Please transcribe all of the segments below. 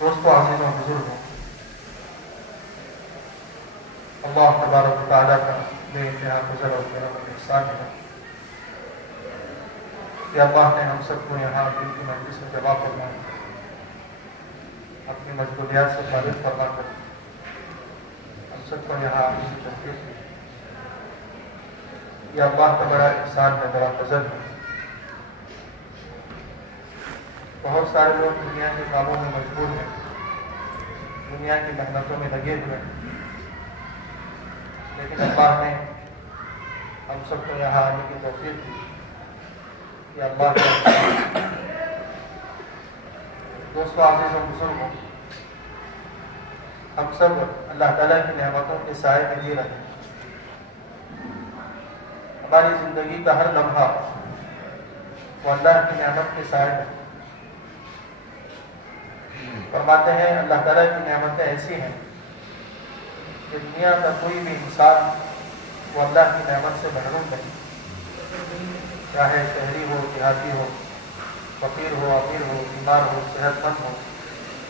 دوستوں عزیزوں بزرگوں، اللہ تبارک و تعالیٰ کا بے انتہا فضل اور کرم و احسان ہے کہ اللہ نے ہم سب کو یہاں دل کی مجلس میں جمع کرنا، اپنی مشغولیات سے فارغ فرما کر ہم سب کو یہاں آنے کی توفیق دی۔ یہ اللہ کا بڑا احسان ہے، بڑا فضل ہے۔ بہت سارے لوگ دنیا کے کاموں میں مشغول ہیں، دنیا کی محنتوں میں لگے ہوئے ہیں، لیکن اللہ نے ہم سب کو یہاں آنے کی توفیق دی۔ یہ اللہ کا احسان ہے۔ دوستوں عزیزوں بزرگوں، ہم سب اللہ تعالیٰ کی نعمتوں کے سائے میں جی رہے ہیں۔ ہماری زندگی کا ہر لمحہ وہ اللہ کی نعمت کے سائے میں۔ فرماتے ہیں اللہ تعالیٰ کی نعمتیں ایسی ہیں کہ دنیا کا کوئی بھی انسان وہ اللہ کی نعمت سے محروم نہیں، چاہے شہری ہو، دیہاتی ہو، فقیر ہو، امیر ہو، بیمار ہو، صحت مند ہو،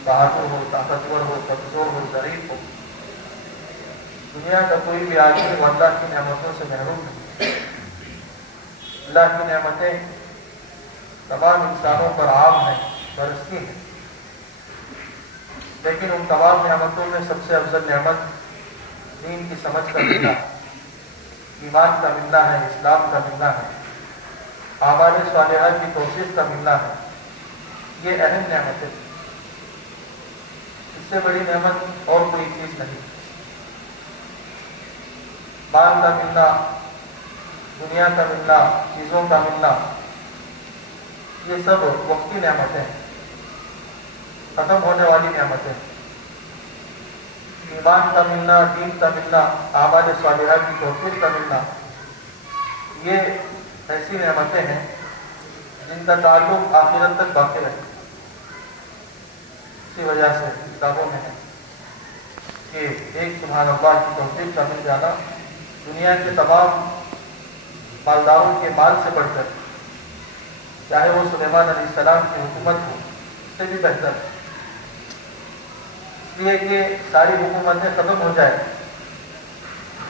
بہادر ہو، طاقتور ہو، کمزور ہو، ضعیف ہو، دنیا کا کوئی بھی آدمی وہ اللہ کی نعمتوں سے محروم نہیں۔ اللہ کی نعمتیں تمام انسانوں پر عام ہیں، برستی ہیں، لیکن ان تمام نعمتوں میں سب سے افضل نعمت دین کی سمجھ کا ملنا، ایمان کا ملنا ہے، اسلام کا ملنا ہے، اعمال صالحہ کی توفیق کا ملنا ہے۔ یہ اہم نعمت ہے، اس سے بڑی نعمت اور کوئی چیز نہیں۔ مال کا ملنا، دنیا کا ملنا، چیزوں کا ملنا، یہ سب وقتی نعمتیں ہیں، ختم ہونے والی نعمتیں۔ ایمان کا ملنا، دین کا ملنا، اعمال صالحہ کی توفیق کا ملنا، یہ ایسی نعمتیں ہیں جن کا تعلق آخرت تک باقی رہے۔ اسی وجہ سے کتابوں میں ہے کہ ایک سبحان اللہ کی توفیق کا مل جانا دنیا کے تمام مالداروں کے مال سے بڑھ کر، چاہے وہ سلیمان علیہ السلام کی حکومت ہو، اس سے بھی بہتر ہے، اس لیے کہ ساری حکومتیں ختم ہو جائے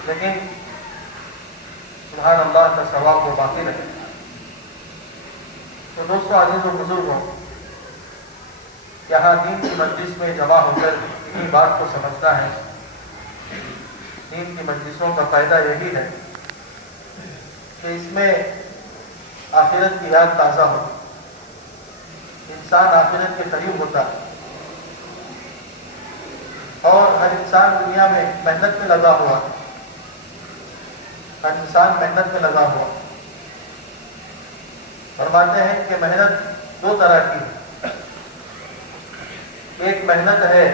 لیکن سبحان اللہ کا ثواب وہ باقی رہے۔ تو دوستوں عزیزوں بزرگوں، یہاں دین کی مجلس میں جمع ہو کر انہی بات کو سمجھنا ہے۔ دین کی مجلسوں کا فائدہ یہی ہے کہ اس میں آخرت کی یاد تازہ ہوتی، انسان آخرت کے قریب ہوتا ہے، اور ہر انسان دنیا میں محنت میں لگا ہوا ہے، ہر انسان محنت میں لگا ہوا۔ فرماتے ہیں کہ محنت دو طرح کی ہے، ایک محنت ہے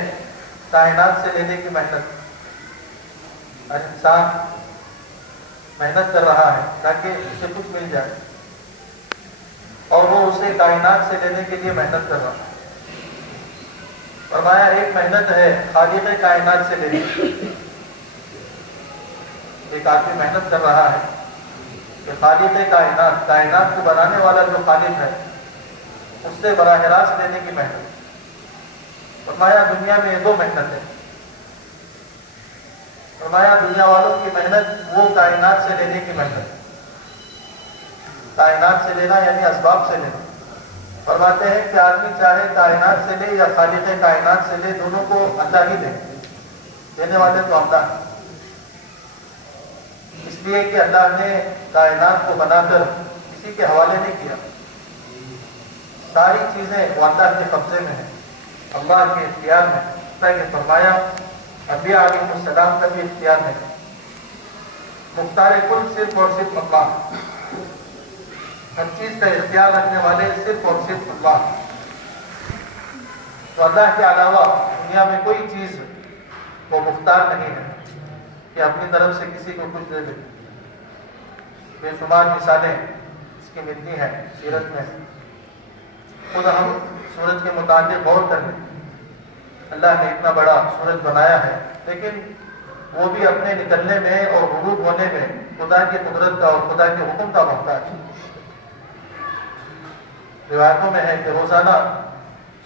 کائنات سے لینے کی محنت، ہر انسان محنت کر رہا ہے تاکہ اسے کچھ مل جائے، اور وہ اسے کائنات سے لینے کے لیے محنت کر رہا ہے۔ فرمایا ایک محنت ہے خالق کائنات سے لینے کی، ایک آدمی محنت کر رہا ہے کہ خالق کائنات، کائنات کو بنانے والا جو خالق ہے اس سے براہ راست لینے کی محنت۔ فرمایا دنیا میں یہ دو محنت ہے۔ فرمایا دنیا والوں کی محنت وہ کائنات سے لینے کی محنت، کائنات سے لینا یعنی اسباب سے لینا۔ فرماتے ہیں کہ آدمی چاہے کائنات سے لے یا خالق کائنات سے لے، دونوں کو اللہ ہی دے، دینے والے تو اللہ ہیں، اس لیے کہ اللہ نے کائنات کو بنا کر کسی کے حوالے نہیں کیا، ساری چیزیں وہ اللہ کے قبضے میں ہیں، اللہ کے اختیار میں ہے۔ کہ فرمایا انبیاء علیہ السلام کا بھی اختیار ہے، مختار کل صرف اور صرف اللہ، ہر چیز کا اختیار رکھنے والے صرف اور صرف اللہ۔ تو اللہ کے علاوہ دنیا میں کوئی چیز وہ مختار نہیں ہے کہ اپنی طرف سے کسی کو کچھ دے دے۔ بے شمار مثالیں اس کی ملتی ہیں سیرت میں۔ خود ہم سورج کے متعلق غور کر لیں، اللہ نے اتنا بڑا سورج بنایا ہے، لیکن وہ بھی اپنے نکلنے میں اور غروب ہونے میں خدا کی قدرت کا اور خدا کے حکم کا محتاج ہے۔ روایتوں میں ہے کہ روزانہ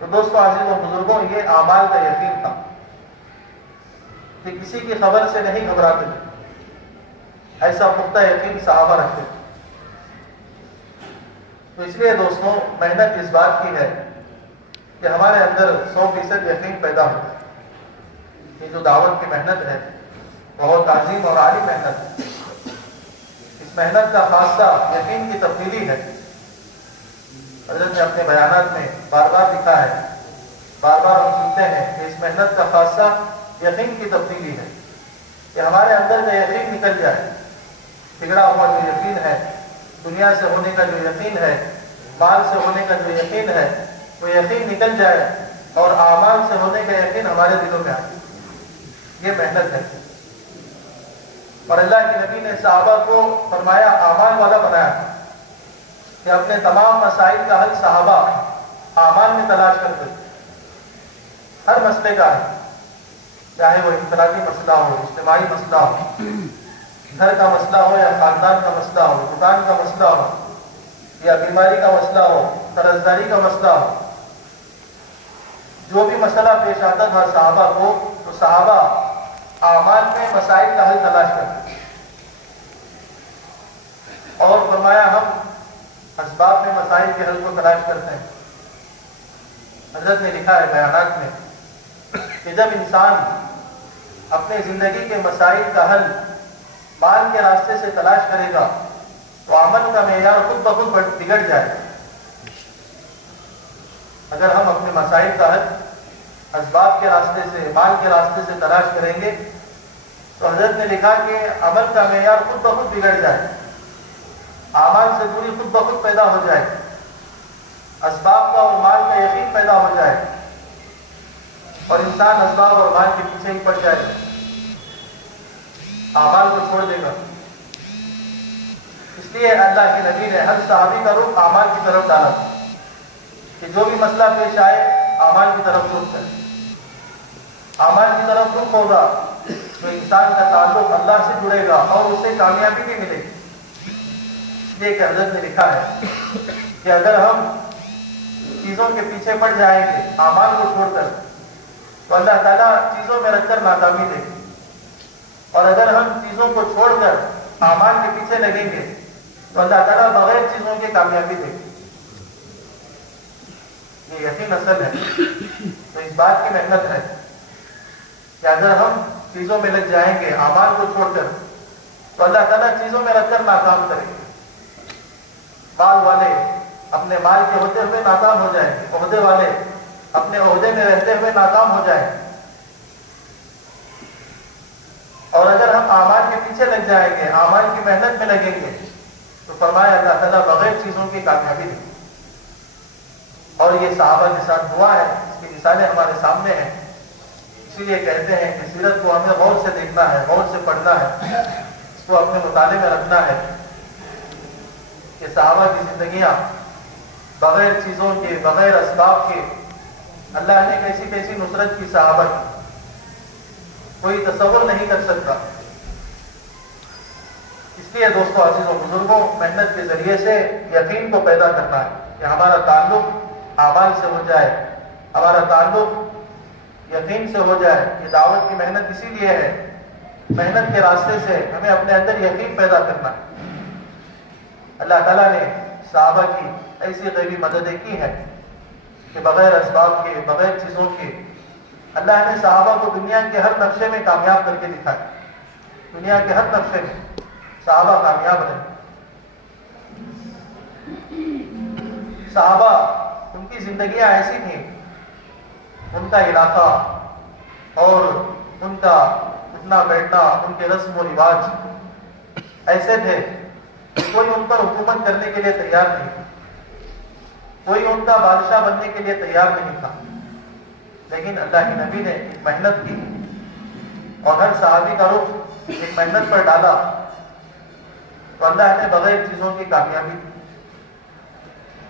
تو دوستوں عزیزوں بزرگوں یہ اعمال کا یقین تھا کہ کسی کی خبر سے نہیں گھبراتے تھے، ایسا پختہ یقین صحابہ رکھتے تھے۔ تو اس لیے دوستوں محنت اس بات کی ہے کہ ہمارے اندر 100% یقین پیدا ہوتا ہے۔ یہ جو دعوت کی محنت ہے بہت عظیم اور عالی محنت ہے۔ اس محنت کا خاصہ یقین کی تبدیلی ہے۔ حضرت نے اپنے بیانات میں بار بار لکھا ہے، بار بار ہم سنتے ہیں کہ اس محنت کا خاصہ یقین کی تبدیلی ہے، کہ ہمارے اندر کا یقین نکل جائے، بگڑا ہوا جو یقین ہے، دنیا سے ہونے کا جو یقین ہے، مال سے ہونے کا جو یقین ہے، وہ یقین نکل جائے اور اعمال سے ہونے کا یقین ہمارے دلوں میں آئے۔ یہ محنت ہے۔ اور اللہ کے نبی نے صحابہ کو فرمایا اعمال والا بنایا کہ اپنے تمام مسائل کا حل صحابہ اعمال میں تلاش کرتے تھے۔ ہر مسئلے کا ہے، چاہے وہ انفرادی مسئلہ ہو، اجتماعی مسئلہ ہو، گھر کا مسئلہ ہو یا خاندان کا مسئلہ ہو، دکان کا مسئلہ ہو یا بیماری کا مسئلہ ہو، قرض داری کا مسئلہ ہو، جو بھی مسئلہ پیش آتا تھا صحابہ کو، تو صحابہ اعمال میں مسائل کا حل تلاش کرتے اور فرمایا ہم اسباب میں مسائل کے حل کو تلاش کرتے ہیں۔ حضرت نے لکھا ہے بیانات میں کہ جب انسان اپنے زندگی کے مسائل کا حل مال کے راستے سے تلاش کرے گا تو عمل کا معیار خود بخود بگڑ جائے گا۔ اگر ہم اپنے مسائل کا حل اسباب کے راستے سے، مال کے راستے سے تلاش کریں گے تو حضرت نے لکھا کہ عمل کا معیار خود بخود بگڑ جائے، اعمال سے دوری خود بخود پیدا ہو جائے، اسباب کا اور مال کا یقین پیدا ہو جائے اور انسان اسباب اور مال کے پیچھے ہی پڑ جائے گا، اعمال کو چھوڑ دے گا۔ اس لیے اللہ کے نبی نے ہر صحابی کا رخ اعمال کی طرف ڈالا کہ جو بھی مسئلہ پیش آئے اعمال کی طرف رخ کرے۔ اعمال کی طرف رخ ہوگا تو انسان کا تعلق اللہ سے جڑے گا اور اسے کامیابی بھی ملے گی۔ اس لیے کہ حضرت نے لکھا ہے کہ اگر ہم چیزوں کے پیچھے پڑ جائیں گے اعمال کو چھوڑ کر تو اللہ تعالیٰ چیزوں میں رکھ کر ناکامی دے گی، اور اگر ہم چیزوں کو چھوڑ کر اعمال کے پیچھے لگیں گے تو اللہ تعالیٰ بغیر چیزوں کے کامیابی دے گی۔ یہ یقین اصل ہے۔ تو اس بات کی محنت ہے کہ اگر ہم چیزوں میں لگ جائیں گے اعمال کو چھوڑ کر تو اللہ تعالیٰ چیزوں میں رکھ کر ناکام کرے گے۔ مال والے اپنے مال کے ہوتے ہوئے ناکام ہو جائیں گے، عہدے والے اپنے عہدے میں رہتے ہوئے ناکام ہو جائیں گے، اور اگر ہم اعمال کے پیچھے لگ جائیں گے، اعمال کی محنت میں لگیں گے تو فرمایا اللہ تعالیٰ بغیر چیزوں کی کامیابی دے گی۔ اور یہ صحابہ کے ساتھ ہوا ہے، اس کی مثالیں ہمارے سامنے ہیں۔ اسی لیے کہتے ہیں کہ سیرت کو ہمیں غور سے دیکھنا ہے، غور سے پڑھنا ہے، اس کو اپنے مطالعے میں رکھنا ہے کہ صحابہ کی زندگیاں بغیر چیزوں کے، بغیر اسباب کے اللہ نے کیسی کیسی نصرت کی صحابہ کی، کوئی تصور نہیں کر سکتا۔ اس لیے دوستو عزیزوں بزرگوں محنت کے ذریعے سے یقین کو پیدا کرنا ہے کہ ہمارا تعلق اعمال سے ہو جائے، ہمارا تعلق یقین سے ہو جائے۔ یہ دعوت کی محنت اسی لیے ہے، محنت کے راستے سے ہمیں اپنے اندر یقین پیدا کرنا ہے۔ اللہ تعالیٰ نے صحابہ کی ایسی غیبی مددیں کی ہے کہ بغیر اسباب کے، بغیر چیزوں کے اللہ نے صحابہ کو دنیا کے ہر نقشے میں کامیاب کر کے دکھایا۔ دنیا کے ہر نقشے میں صحابہ کامیاب رہے۔ صحابہ ان کی زندگیاں ایسی تھیں، ان کا علاقہ اور ان کا اٹھنا بیٹھنا، ان کے رسم و رواج ایسے تھے کہ کوئی ان پر حکومت کرنے کے لیے تیار نہیں تھا، کوئی ان کا بادشاہ بننے کے لیے تیار نہیں تھا، لیکن اللہ کے نبی نے ایک محنت کی اور ہر صحابی کا رخ ایک محنت پر ڈالا تو اللہ نے بغیر چیزوں کی کامیابی دی۔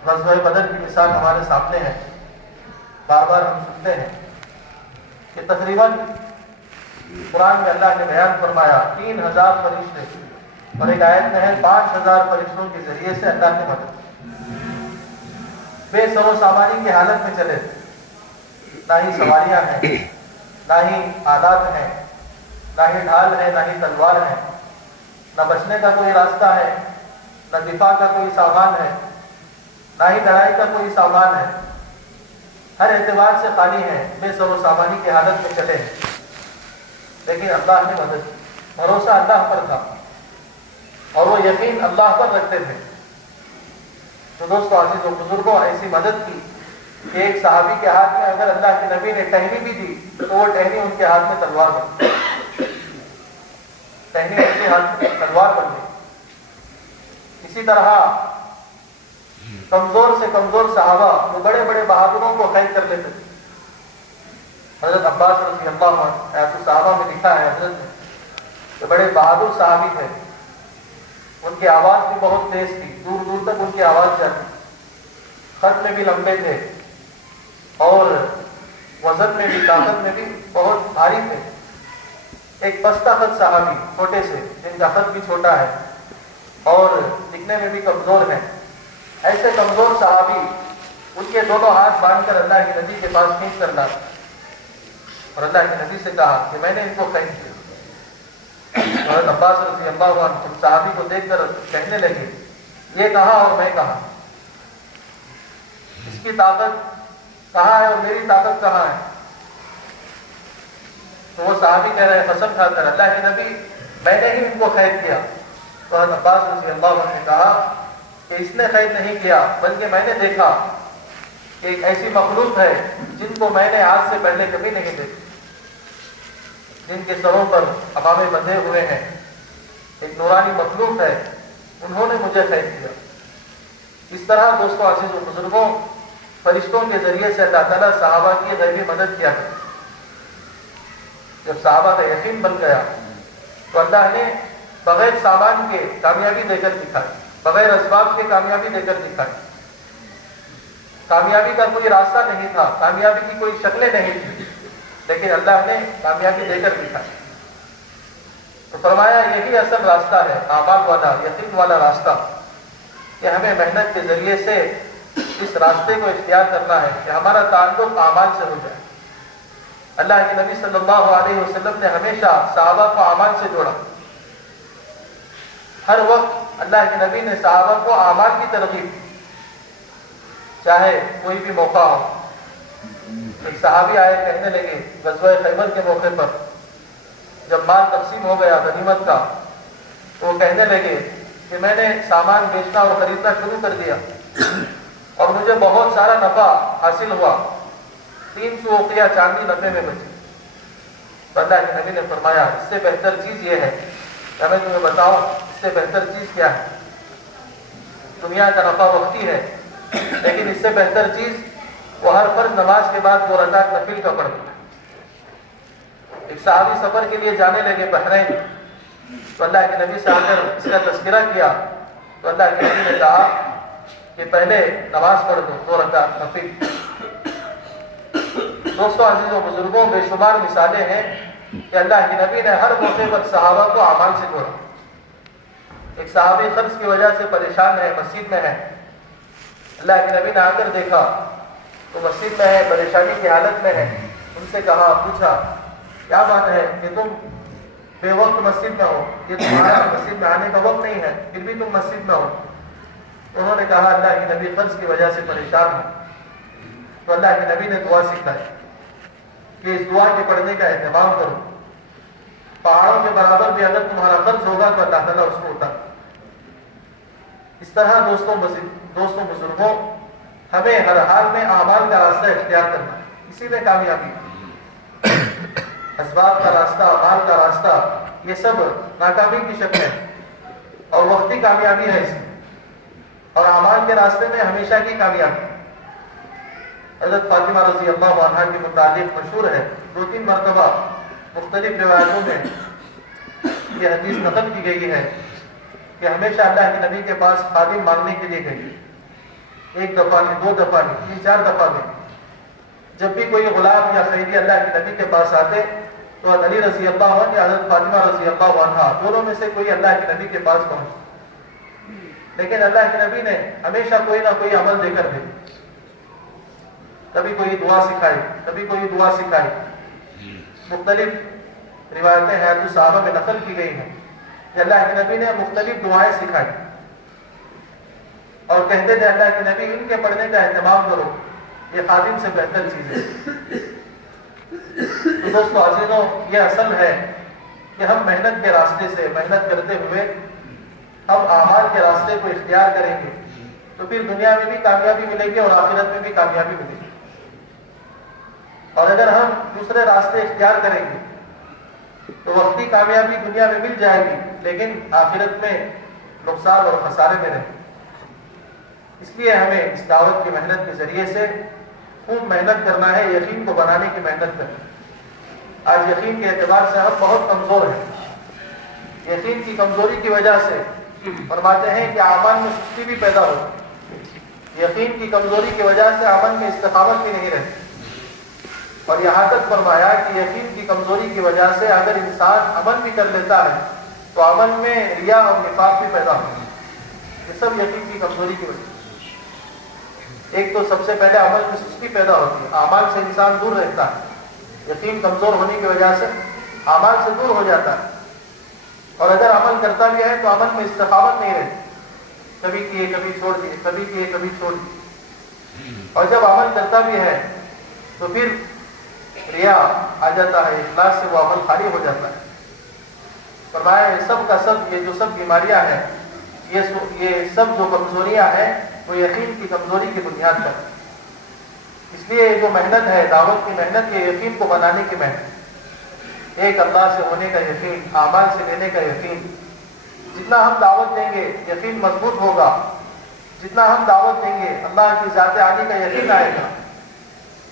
غزوہ بدر کی مثال ہمارے سامنے ہے، بار بار ہم سنتے ہیں کہ تقریباً قرآن میں اللہ نے بیان فرمایا 3000 فرشتے، اور ایک آیت میں ہے 5000 فرشتوں کے ذریعے سے اللہ نے مدد، بے سر و سامانی کی حالت میں چلے، نہ ہی سواریاں ہیں، نہ ہی آلات ہیں، نہ ہی ڈھال ہے، نہ ہی تلوار ہے، نہ بچنے کا کوئی راستہ ہے، نہ دفاع کا کوئی سامان ہے، نہ ہی لڑائی کا کوئی سامان ہے، ہر اعتبار سے خالی ہے، بے سر و سامانی کی حالت میں چلے ہیں۔ لیکن اللہ نے مدد کی، بھروسہ اللہ پر تھا اور وہ یقین اللہ پر رکھتے تھے۔ تو دوستو عزیز و بزرگوں، ایسی مدد کی کہ ایک صحابی کے ہاتھ میں اگر اللہ کے نبی نے ٹہنی بھی دی تو وہ ٹہنی ان کے ہاتھ میں تلوار بن گئی، ٹہنی ان کے ہاتھ میں تلوار بن گئی۔ اسی طرح کمزور سے کمزور صحابہ جو بڑے بڑے بہادروں کو قید کر لیتے تھے، حضرت عباس رضی اللہ عنہ حیات الصحابہ میں لکھا ہے حضرت نے کہ بڑے بہادر صحابی تھے، ان کی آواز بھی بہت تیز تھی، دور دور تک ان کی آواز جاتی، خط میں بھی لمبے تھے اور وزن میں بھی، طاقت میں بھی بہت بھاری تھے۔ ایک پستہ خط صحابی، چھوٹے سے، جن کا خط بھی چھوٹا ہے اور دکھنے میں بھی کمزور ہے، ایسے کمزور صحابی ان کے دونوں ہاتھ باندھ کر اللہ کے نبی کے پاس کھینچ کر لاتے اور اللہ کے نبی سے کہا کہ میں نے ان کو قید کیا۔ حضرت عباس رضی اللہ عنہ اس صحابی کو دیکھ کر کہنے لگے، یہ کہاں اور میں کہاں، اس کی طاقت کہاں ہے اور میری طاقت کہاں ہے؟ تو وہ صحابی کہہ رہے ہیں قسم کھا کر اللہ کے نبی میں نے ہی ان کو قید کیا۔ تو حضرت عباس رضی اللہ عنہ نے کہا کہ اس نے قید نہیں کیا، بلکہ میں نے دیکھا کہ ایک ایسی مخلوق ہے جن کو میں نے آج سے پہلے کبھی نہیں دیکھا، جن کے سروں پر عمامے بندھے ہوئے ہیں، ایک نورانی مخلوق ہے، انہوں نے مجھے قید کیا۔ اس طرح دوستو عزیز و بزرگوں، فرشتوں کے ذریعے سے اللہ تعالیٰ صحابہ کی غیبی مدد کیا کرتا۔ جب صحابہ کا یقین بن گیا تو اللہ نے بغیر سامان کے کامیابی دے کر دکھائی، بغیر اسباب کے کامیابی دے کر دکھائی۔ کامیابی کا کوئی راستہ نہیں تھا، کامیابی کی کوئی شکلیں نہیں تھی، لیکن اللہ نے کامیابی دے کر دکھائی۔ تو فرمایا یہی اصل راستہ ہے، اعمال والا، یقین والا راستہ، کہ ہمیں محنت کے ذریعے سے اس راستے کو اختیار کرنا ہے کہ ہمارا تعلق اعمال سے ہو جائے۔ اللہ کے نبی صلی اللہ علیہ وسلم نے ہمیشہ صحابہ کو اعمال سے جوڑا، ہر وقت اللہ کے نبی نے صحابہ کو اعمال کی ترغیب دی، چاہے کوئی بھی موقع ہو۔ ایک صحابی آئے کہنے لگے غزوہ خیبر کے موقع پر جب مال تقسیم ہو گیا غنیمت کا، تو وہ کہنے لگے کہ میں نے سامان بیچنا اور خریدنا شروع کر دیا اور مجھے بہت سارا نفع حاصل ہوا، 300 اوقیہ چاندی نفے میں بچی۔ تو اللہ کے نبی نے فرمایا اس سے بہتر چیز یہ ہے کہ میں تمہیں بتاؤں اس سے بہتر چیز کیا ہے۔ دنیا کا نفع وقتی ہے، لیکن اس سے بہتر چیز وہ ہر فرض نماز کے بعد 2 رکعت نفل کا پڑھنا۔ ایک صحابی سفر کے لیے جانے لگے بحرین، تو اللہ کے نبی سے آ کر اس کا تذکرہ کیا تو اللہ کے نبی نے کہا کہ پہلے نماز پڑھ دو 2 رکعت نفل۔ دوستو عزیز و بزرگوں، بے شمار مثالیں ہیں کہ اللہ کے نبی نے ہر موقع پر صحابہ کو اعمال سے جوڑا۔ ایک صحابی قرض کی وجہ سے پریشان ہے، مسجد میں ہے، اللہ کے نبی نے آ کر دیکھا تو مسجد میں ہے، پریشانی کی حالت میں ہے، ان سے کہا، پوچھا کیا بات ہے کہ تم بے وقت مسجد میں ہو، یہ تمہارا مسجد میں آنے کا وقت نہیں ہے پھر بھی تم مسجد میں ہو؟ انہوں نے کہا اللہ کے نبی قرض کی وجہ سے پریشان ہوں۔ تو اللہ کے نبی نے دعا سکھائی کہ اس دعا کے پڑھنے کا اہتمام کرو، پہاڑوں کے برابر بھی اگر تمہارا قرض ہوگا تو اللہ تعالیٰ اس کو اتار۔ اس طرح دوستوں بزرگوں، ہمیں ہر حال میں اعمال کا راستہ اختیار کرنا ہے، اسی میں کامیابی ہے۔ اسباب کا راستہ، اعمال کا راستہ، یہ سب ناکامی کی شکل ہے اور وقتی کامیابی ہے اس میں، اور اعمال کے راستے میں ہمیشہ کی کامیابی۔ حضرت فاطمہ رضی اللہ عنہا کے متعلق مشہور ہے، 2-3 مرتبہ مختلف روایتوں میں یہ حدیث نقل کی گئی ہے کہ ہمیشہ اللہ کے نبی کے پاس خادم مانگنے کے لیے گئی، 1 دفعہ نہیں، 2 دفعہ نہیں، 3-4 دفعہ نہیں۔ جب بھی کوئی غلام یا خیری اللہ کے نبی کے پاس آتے تو حضرت علی رضی اللہ عنہ یا حضرت فاطمہ رضی اللہ عنہا دونوں میں سے کوئی اللہ کے نبی کے پاس پہنچ، لیکن اللہ کے نبی نے ہمیشہ کوئی نہ کوئی عمل دے کر دے۔ کبھی کوئی دعا سکھائی، کبھی کوئی دعا سکھائی۔ مختلف روایتیں حیات الصحابہ میں نقل کی گئی ہیں کہ اللہ کے نبی نے مختلف دعائیں سکھائی اور کہتے تھے اللہ کے نبی ان کے پڑھنے کا اہتمام کرو، یہ خادم سے بہتر چیز ہے۔ تو دوستو عزیزوں، یہ اصل ہے کہ ہم محنت کے راستے سے محنت کرتے ہوئے ہم اعمال کے راستے کو اختیار کریں گے تو پھر دنیا میں بھی کامیابی ملے گی اور آخرت میں بھی کامیابی ملے گی۔ اور اگر ہم دوسرے راستے اختیار کریں گے تو وقتی کامیابی دنیا میں مل جائے گی لیکن آخرت میں نقصان اور خسارے میں رہیں گے۔ اس لیے ہمیں اس دعوت کی محنت کے ذریعے سے خوب محنت کرنا ہے، یقین کو بنانے کی محنت کرنا ہے۔ آج یقین کے اعتبار سے ہم بہت کمزور ہیں۔ یقین کی کمزوری کی وجہ سے فرماتے ہیں کہ اعمال میں سستی بھی پیدا ہوتی، یقین کی کمزوری کی وجہ سے عمل میں استقامت بھی نہیں رہتی، اور یہاں تک فرمایا کہ یقین کی کمزوری کی وجہ سے اگر انسان عمل بھی کر لیتا ہے تو عمل میں ریا اور نفاق بھی پیدا ہوتا ہے۔ یہ سب یقین کی کمزوری کی وجہ سے۔ ایک تو سب سے پہلے عمل میں سستی پیدا ہوتی ہے، اعمال سے انسان دور رہتا ہے، یقین کمزور ہونے کی وجہ سے اعمال سے دور ہو جاتا ہے، اور اگر عمل کرتا بھی ہے تو عمل میں استقامت نہیں رہتی، کبھی کیے کبھی چھوڑ دیے، کبھی کیے کبھی چھوڑ دیے، اور جب عمل کرتا بھی ہے تو پھر ریا آ جاتا ہے، اخلاص سے وہ عمل خالی ہو جاتا ہے۔ فرمایا یہ سب کا سب، یہ جو سب بیماریاں ہیں، یہ سب جو کمزوریاں ہیں وہ یقین کی کمزوری کی بنیاد پر ہے۔ اس لیے جو محنت ہے، دعوت کی محنت، یہ یقین کو بنانے کی محنت، ایک اللہ سے ہونے کا یقین، اعمال سے لینے کا یقین۔ جتنا ہم دعوت دیں گے یقین مضبوط ہوگا، جتنا ہم دعوت دیں گے اللہ کی ذات عالی کا یقین آئے گا،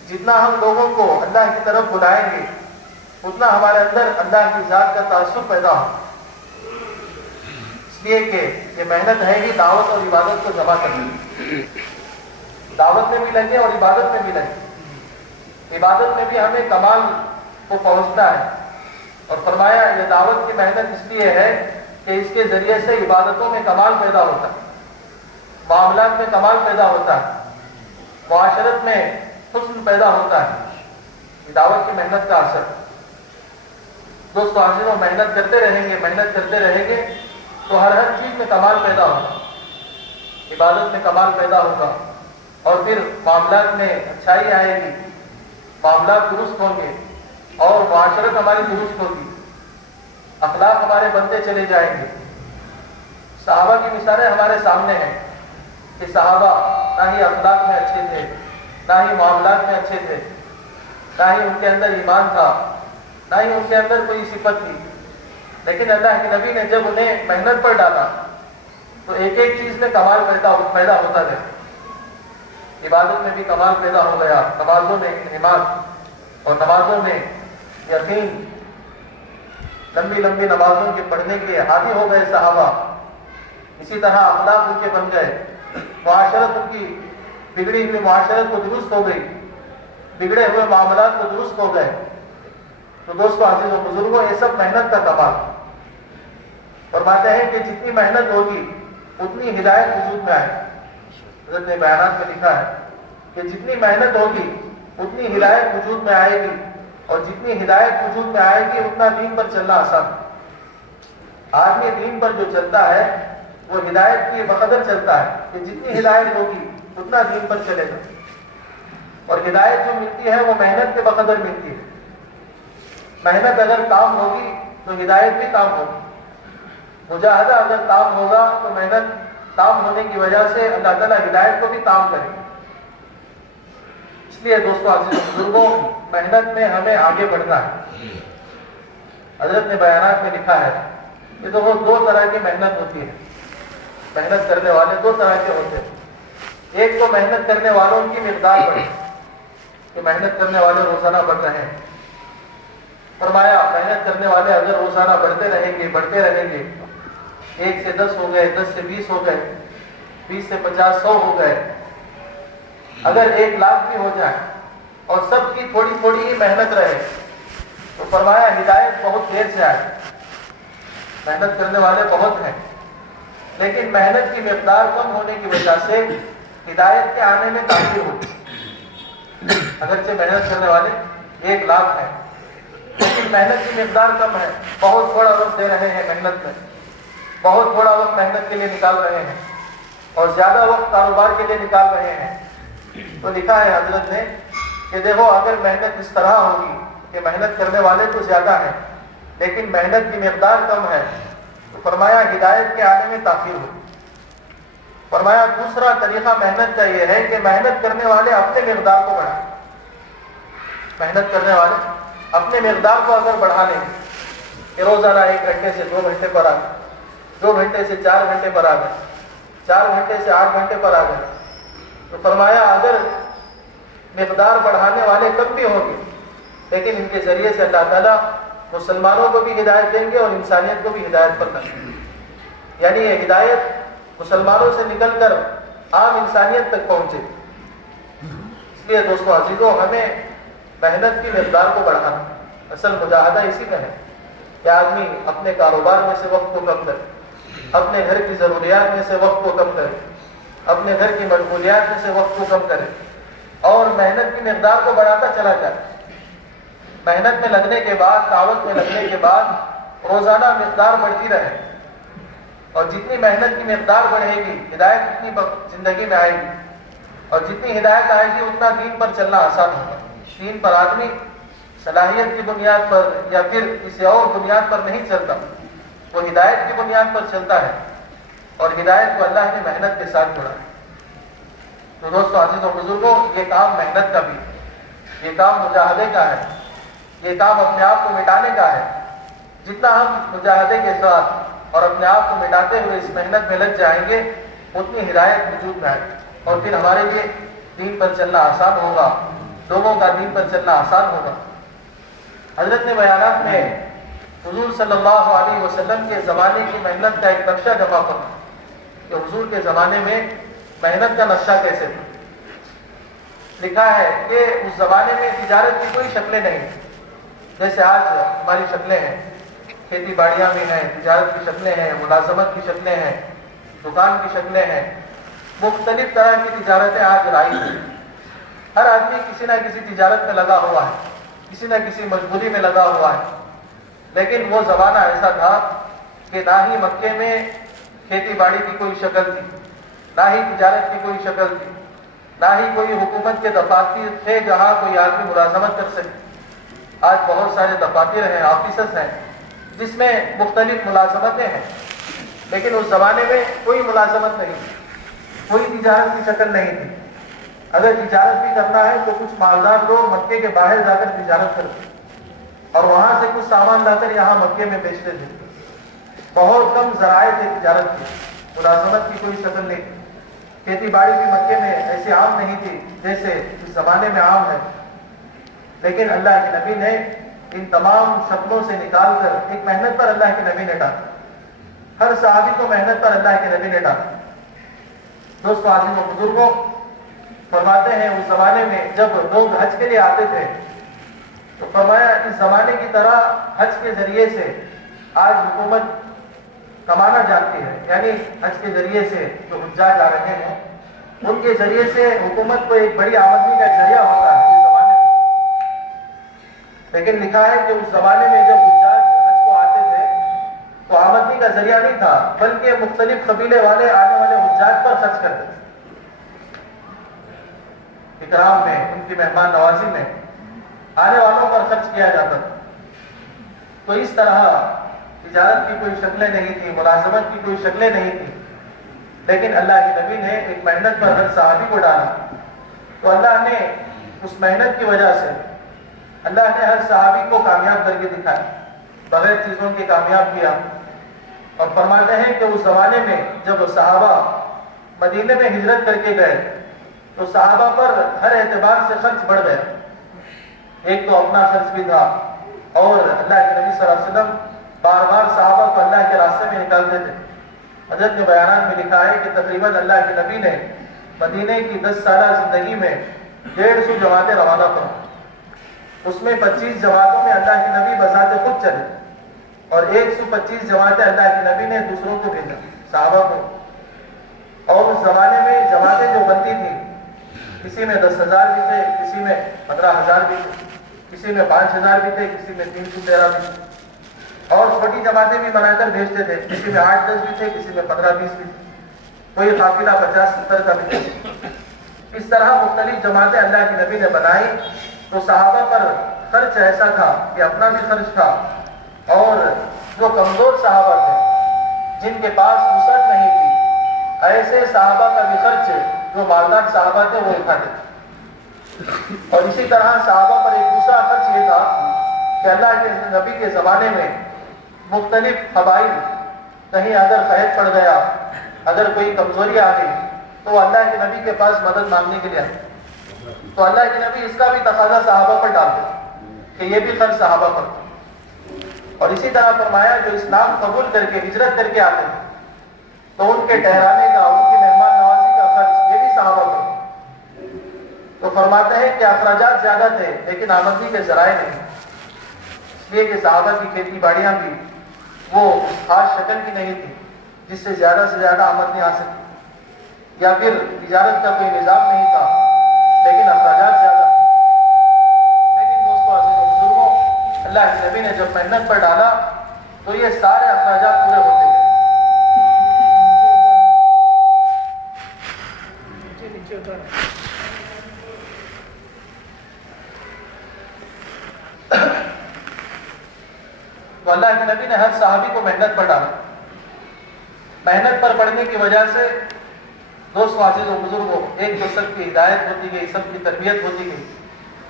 جتنا ہم لوگوں کو اللہ کی طرف بلائیں گے اتنا ہمارے اندر اللہ کی ذات کا تاثر پیدا ہوگا۔ اس لیے کہ یہ محنت ہے ہی دعوت اور عبادت کو جمع کرنے، دعوت میں بھی لگے اور عبادت میں بھی لگے۔ عبادت میں بھی ہمیں کمال کو پہنچنا ہے، اور فرمایا یہ دعوت کی محنت اس لیے ہے کہ اس کے ذریعے سے عبادتوں میں کمال پیدا ہوتا ہے، معاملات میں کمال پیدا ہوتا ہے، معاشرت میں حسن پیدا ہوتا ہے۔ یہ دعوت کی محنت کا اثر۔ دوستو عزیزوں، محنت کرتے رہیں گے، محنت کرتے رہیں گے تو ہر چیز میں کمال پیدا ہوگا، عبادت میں کمال پیدا ہوگا، اور پھر معاملات میں اچھائی آئے گی، معاملات درست ہوں گے، اور معاشرت ہماری درست ہوگی، اخلاق ہمارے بنتے چلے جائیں گے۔ صحابہ کی مثالیں ہمارے سامنے ہیں کہ صحابہ نہ ہی اخلاق میں اچھے تھے، نہ ہی معاملات میں اچھے تھے، نہ ہی ان کے اندر ایمان تھا، نہ ہی ان کے اندر کوئی صفت تھی، لیکن اللہ کے نبی نے جب انہیں محنت پر ڈالا تو ایک ایک چیز میں کمال پیدا ہوتا گیا۔ عبادت میں بھی کمال پیدا ہو گیا، نمازوں میں انہماک اور نمازوں میں یقین، لمبی لمبی نمازوں کے پڑھنے کے عادی ہو گئے صحابہ۔ اسی طرح اخلاق ان کے بن گئے، معاشرت ان کی بگڑی ہوئی معاشرت کو درست ہو گئی، بگڑے ہوئے معاملات کو درست ہو گئے۔ تو دوستو عزیز و بزرگوں، یہ سب محنت کا کمال۔ فرماتے ہیں کہ جتنی محنت ہوگی اتنی ہدایت وجود میں آئے گی۔ حضرت نے بیانات میں لکھا ہے کہ جتنی محنت ہوگی اتنی ہدایت وجود میں آئے گی، اور جتنی ہدایت وجود میں آئے گی اتنا دین پر چلنا آسان ہے۔ آدمی دین پر جو چلتا ہے وہ ہدایت کی بقدر چلتا ہے کہ جتنی ہدایت ہوگی اتنا دین پر چلے گا، اور ہدایت جو ملتی ہے وہ محنت کے بقدر ملتی ہے۔ محنت اگر کام ہوگی تو ہدایت بھی کام ہوگی، مجاہدہ اگر کام ہوگا تو محنت کام ہونے کی وجہ سے اللہ تعالیٰ ہدایت کو بھی کام کرے گا۔ اس لیے دوستو عزیز و بزرگوں، محنت میں ہمیں آگے بڑھنا ہے۔ حضرت نے بیانات میں لکھا ہے کہ تو وہ دو طرح کی محنت ہوتی ہے، محنت کرنے والے دو طرح کے ہوتے ہیں۔ ایک تو محنت کرنے والوں کی مقدار بڑھے کہ محنت کرنے والے روزانہ بڑھ رہے ہیں۔ فرمایا محنت کرنے والے اگر روزانہ بڑھتے رہیں گے، بڑھتے رہیں گے، 1 سے 10 ہو گئے، 10 سے 20 ہو گئے، 20 سے 50، 100 ہو گئے، اگر 1 لاکھ بھی ہو جائے اور سب کی تھوڑی تھوڑی ہی محنت رہے تو فرمایا ہدایت بہت دیر سے آئے۔ محنت کرنے والے بہت ہیں لیکن محنت کی مقدار کم ہونے کی وجہ سے ہدایت کے آنے میں تاخیر ہوتی ہے۔ اگرچہ محنت کرنے والے 1 لاکھ ہیں، لیکن محنت کی مقدار کم ہے، بہت تھوڑا وقت دے رہے ہیں محنت میں، بہت تھوڑا وقت محنت کے لیے نکال رہے ہیں اور زیادہ وقت کاروبار کے لیے نکال رہے ہیں۔ تو لکھا ہے حضرت نے کہ دیکھو اگر محنت اس طرح ہوگی کہ محنت کرنے والے تو زیادہ ہیں لیکن محنت کی مقدار کم ہے، تو فرمایا ہدایت کے آنے میں تاخیر ہوگی۔ فرمایا دوسرا طریقہ محنت کا یہ ہے کہ محنت کرنے والے اپنے مقدار کو بڑھائیں، محنت کرنے والے اپنے مقدار کو اگر بڑھا لیں کہ روزانہ 1 گھنٹے سے 2 گھنٹے پر آ گئے، 2 گھنٹے سے 4 گھنٹے پر آ گئے، 4 گھنٹے سے 8 گھنٹے پر آ گئے، تو فرمایا اگر مقدار بڑھانے والے کم بھی ہوں گے لیکن ان کے ذریعے سے اللہ تعالیٰ مسلمانوں کو بھی ہدایت دیں گے اور انسانیت کو بھی ہدایت پر کریں گے، یعنی یہ ہدایت مسلمانوں سے نکل کر عام انسانیت تک پہنچے۔ اس لیے دوستو عزیزو ہمیں محنت کی مقدار کو بڑھانا، اصل مجاہدہ اسی میں ہے کہ آدمی اپنے کاروبار میں سے وقت کو کم کرے، اپنے گھر کی ضروریات میں سے وقت کو کم کرے، اپنے گھر کی مشغولیات میں سے وقت کو کم کرے اور محنت کی مقدار کو بڑھاتا چلا جائے۔ محنت میں لگنے کے بعد، دعوت میں لگنے کے بعد روزانہ مقدار بڑھتی رہے اور جتنی محنت کی مقدار بڑھے گی ہدایت اتنی زندگی میں آئے گی اور جتنی ہدایت آئے گی اتنا دین پر چلنا آسان ہوگا۔ دین پر آدمی صلاحیت کی بنیاد پر یا پھر کسی اور بنیاد پر نہیں چلتا، وہ ہدایت کی بنیاد پر چلتا ہے اور ہدایت کو اللہ نے محنت کے ساتھ جوڑا ہے۔ تو دوستو عزیز و بزرگوں، یہ کام محنت کا بھی ہے، یہ کام مجاہدے کا ہے، یہ کام اپنے آپ کو مٹانے کا ہے۔ جتنا ہم مجاہدے کے ساتھ اور اپنے آپ کو مٹاتے ہوئے اس محنت میں لگ جائیں گے اتنی ہدایت وجود میں آئے اور پھر ہمارے لیے دین پر چلنا آسان ہوگا، لوگوں کا دین پر چلنا آسان ہوگا۔ حضرت نے بیانات میں حضور صلی اللہ علیہ وسلم کے زمانے کی محنت کا ایک نقشہ جمع کرا کہ حضور کے زمانے میں محنت کا نقشہ کیسے تھا۔ لکھا ہے کہ اس زمانے میں تجارت کی کوئی شکلیں نہیں جیسے آج ہماری شکلیں ہیں، کھیتی باڑیاں بھی ہیں، تجارت کی شکلیں ہیں، ملازمت کی شکلیں ہیں، دکان کی شکلیں ہیں، مختلف طرح کی تجارتیں آج رائج ہیں۔ ہر آدمی کسی نہ کسی تجارت میں لگا ہوا ہے، کسی نہ کسی مشغولی میں لگا ہوا ہے، لیکن وہ زمانہ ایسا تھا کہ نہ ہی مکے میں کھیتی باڑی کی کوئی شکل تھی، نہ ہی تجارت کی کوئی شکل تھی، نہ ہی کوئی حکومت کے دفاتر تھے جہاں کوئی آدمی ملازمت کر سکے۔ آج بہت سارے دفاتر ہیں، آفیسز ہیں جس میں مختلف ملازمتیں ہیں، لیکن اس زمانے میں کوئی ملازمت نہیں تھی، کوئی تجارت کی شکل نہیں تھی۔ اگر تجارت بھی کرنا ہے تو کچھ مالدار لوگ مکے کے باہر جا کر تجارت کرتے اور وہاں سے کچھ سامان لا کر یہاں مکے میں بیچتے تھے۔ بہت کم ذرائع تھے تجارت کی، ملازمت کی کوئی شکل نہیں تھی۔ کھیتی باڑی بھی مکے میں ایسے عام نہیں تھی جیسے اس زمانے میں عام ہے، لیکن اللہ کے نبی نے ان تمام شکلوں سے نکال کر ایک محنت پر اللہ کے نبی نے ڈالا، ہر صحابی کو محنت پر اللہ کے نبی نے ڈالا۔ دوستو عزیز و بزرگوں، فرماتے ہیں اس زمانے میں جب لوگ حج کے لیے آتے تھے تو فرمایا اس زمانے کی طرح حج کے ذریعے سے آج حکومت کمانا جانتی ہے، یعنی حج کے ذریعے سے جو حجاج آ رہے ہیں ان کے ذریعے سے حکومت کو ایک بڑی آمدنی کا ذریعہ ہوتا ہے اس زمانے میں۔ لیکن لکھا ہے کہ اس زمانے میں جب حجاج حج کو آتے تھے تو آمدنی کا ذریعہ نہیں تھا، بلکہ مختلف قبیلے والے آنے والے حجاج پر خرچ کرتے تھے، اکرام میں، ان کی مہمان نوازی میں آنے والوں پر خرچ کیا جاتا تھا۔ تو اس طرح تجارت کی کوئی شکلیں نہیں تھی، ملازمت کی کوئی شکلیں نہیں تھی، لیکن اللہ کے نبی نے ایک محنت پر ہر صحابی کو ڈالا تو اللہ نے اس محنت کی وجہ سے اللہ نے ہر صحابی کو کامیاب کر کے دکھایا، بغیر چیزوں کے کامیاب کیا۔ اور فرماتے ہیں کہ اس زمانے میں جب صحابہ مدینے میں ہجرت کر کے گئے تو صحابہ پر ہر اعتبار سے خرچ بڑھ گیا، ایک تو اپنا خرچ بھی تھا اور اللہ کے نبی صلی اللہ علیہ وسلم بار بار صحابہ کو اللہ کے راستے میں نکالتے تھے۔ حضرت نے بیانات میں لکھا ہے کہ تقریباً اللہ کے نبی نے مدینے کی 10 سالہ زندگی میں 150 جماعتیں روانہ فرمائیں، اس میں 25 جماعتوں میں اللہ کے نبی بذات خود چلے اور 125 جماعتیں اللہ کے نبی نے دوسروں کو بھیجا، صحابہ کو۔ اور اس زمانے میں جماعتیں جو بنتی تھیں کسی میں 10,000 بھی تھے، کسی میں 15,000 بھی تھے، کسی میں 5,000 بھی تھے، کسی میں 313 بھی تھے، اور چھوٹی جماعتیں بھی بنا کر بھیجتے تھے، کسی میں 8-10 بھی تھے، کسی میں 15-20 بھی تھے، کوئی قافلہ 50-70 کا بھی تھا۔ اس طرح مختلف جماعتیں اللہ کے نبی نے بنائی، تو صحابہ پر خرچ ایسا تھا کہ اپنا بھی خرچ تھا، اور جو کمزور صحابہ تھے جن کے پاس وسعت نہیں تھی، ایسے صحابہ کا بھی خرچ جو مالدار صحابہ تھے وہ اٹھاتے تھے۔ اور اسی طرح صحابہ پر ایک دوسرا خرچ یہ تھا کہ اللہ کے نبی کے زمانے میں مختلف قبائل کہیں اگر قحط پڑ گیا، اگر کوئی کمزوری آ گئی، تو اللہ کے نبی کے پاس مدد مانگنے کے لیے آئے، تو اللہ کے نبی اس کا بھی تقاضا صحابہ پر ڈالتے کہ یہ بھی خرچ صحابہ پر۔ اور اسی طرح فرمایا جو اسلام قبول کر کے ہجرت کر کے آتے ہیں تو ان کے ٹھہرانے کا، ان کی مہمان نوازی کا خرچ یہ بھی صحابہ پر۔ تو فرماتے ہیں کہ اخراجات زیادہ تھے لیکن آمدنی کے ذرائع نہیں، اس لیے کہ صحابہ کی کھیتی باڑیاں بھی وہ خاص شکل کی نہیں تھی جس سے زیادہ آمدنی آ سکتی، یا پھر تجارت کا کوئی نظام نہیں تھا لیکن اخراجات زیادہ تھے۔ لیکن دوستو، عزیز و بزرگوں، اللہ کے نبی نے جب محنت پر ڈالا تو یہ سارے اخراجات پورے ہوتے گئے۔ تو اللہ کے نبی نے ہر صحابی کو محنت پر ڈالا۔ محنت پر پڑنے کی وجہ سے دوستو، عزیز و بزرگوں، ایک تو سب کی ہدایت ہوتی گئی، سب کی تربیت ہوتی گئی،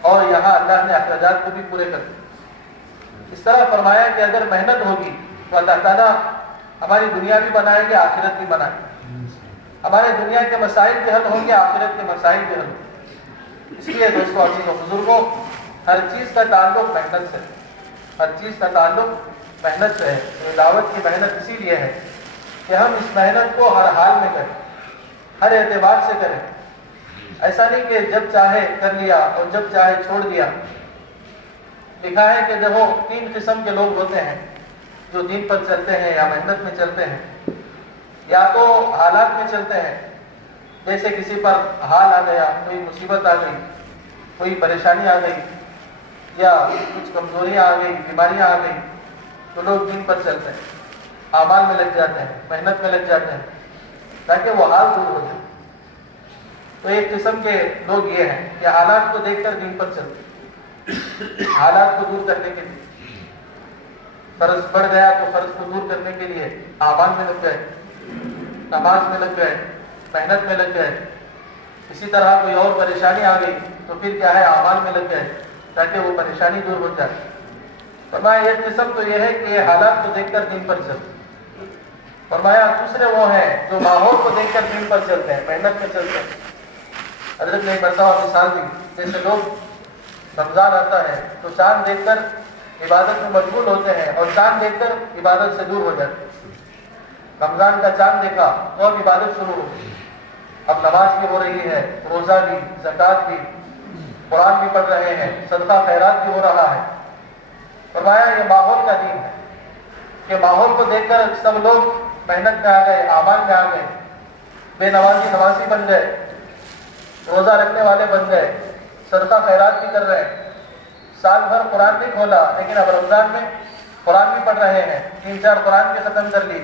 اور یہاں اللہ نے اخراجات کو بھی پورے کر دیا۔ اس طرح فرمایا کہ اگر محنت ہوگی تو اللہ تعالیٰ ہماری دنیا بھی بنائیں گے، آخرت بھی بنائیں گے، ہمارے دنیا کے مسائل بھی حل ہوں گے، آخرت کے مسائل بھی حل ہوں گے۔ اس لیے دوستو، عزیز و بزرگوں، ہر چیز کا تعلق محنت سے ہے، ہر چیز کا تعلق محنت سے ہے۔ یہ دعوت کی محنت اسی لیے ہے کہ ہم اس محنت کو ہر حال میں کریں، ہر اعتبار سے کریں۔ ایسا نہیں کہ جب چاہے کر لیا اور جب چاہے چھوڑ دیا۔ لکھا ہے کہ دیکھو 3 قسم کے لوگ ہوتے ہیں جو دین پر چلتے ہیں یا محنت میں چلتے ہیں۔ یا تو حالات میں چلتے ہیں، جیسے کسی پر حال آ گیا، کوئی مصیبت آ گئی، کوئی پریشانی آ گئی، یا کچھ کمزوریاں آ گئی، بیماریاں آ گئی، تو لوگ دین پر چلتے ہیں، اعمال میں لگ جاتے ہیں، محنت میں لگ جاتے ہیں تاکہ وہ حال دور ہو جائے۔ تو ایک قسم کے لوگ یہ ہیں کہ حالات کو دیکھ کر دین پر چلتے ہیں، حالات کو دور کرنے کے لیے فرض پڑ گیا تو فرض کو دور کرنے کے لیے اعمال میں لگ گئے، نماز میں لگ گئے، محنت میں لگ گئے۔ اسی طرح کوئی اور پریشانی آ گئی تو پھر کیا ہے، اعمال میں لگ گئے تاکہ وہ پریشانی دور ہو جائے۔ فرمایا ایک قسم تو یہ ہے کہ یہ حالات کو دیکھ کر دین پر چلتے ہیں۔ فرمایا دوسرے وہ ہیں جو ماحول کو دیکھ کر دین پر چلتے ہیں، محنت میں چلتے ہیں۔ حضرت نے ایک مرتبہ مثال دی، جیسے لوگ رمضان آتا ہے تو چاند دیکھ کر عبادت میں مشغول ہوتے ہیں اور چاند دیکھ کر عبادت سے دور ہو جاتے ہیں۔ رمضان کا چاند دیکھا تو اب عبادت شروع ہو گئی، اب نماز بھی ہو رہی ہے، روزہ بھی، زکوٰۃ بھی، قرآن بھی پڑھ رہے ہیں، صدقہ خیرات بھی ہو رہا ہے۔ فرمایا یہ ماحول کا دین ہے کہ ماحول کو دیکھ کر سب لوگ محنت میں آ گئے، اعمال میں آ گئے، بے نمازی نمازی بن گئے، روزہ رکھنے والے بن گئے، صدقہ خیرات بھی کر رہے ہیں، سال بھر قرآن نہیں کھولا لیکن اب رمضان میں قرآن بھی پڑھ رہے ہیں، 3-4 قرآن بھی ختم کر لی۔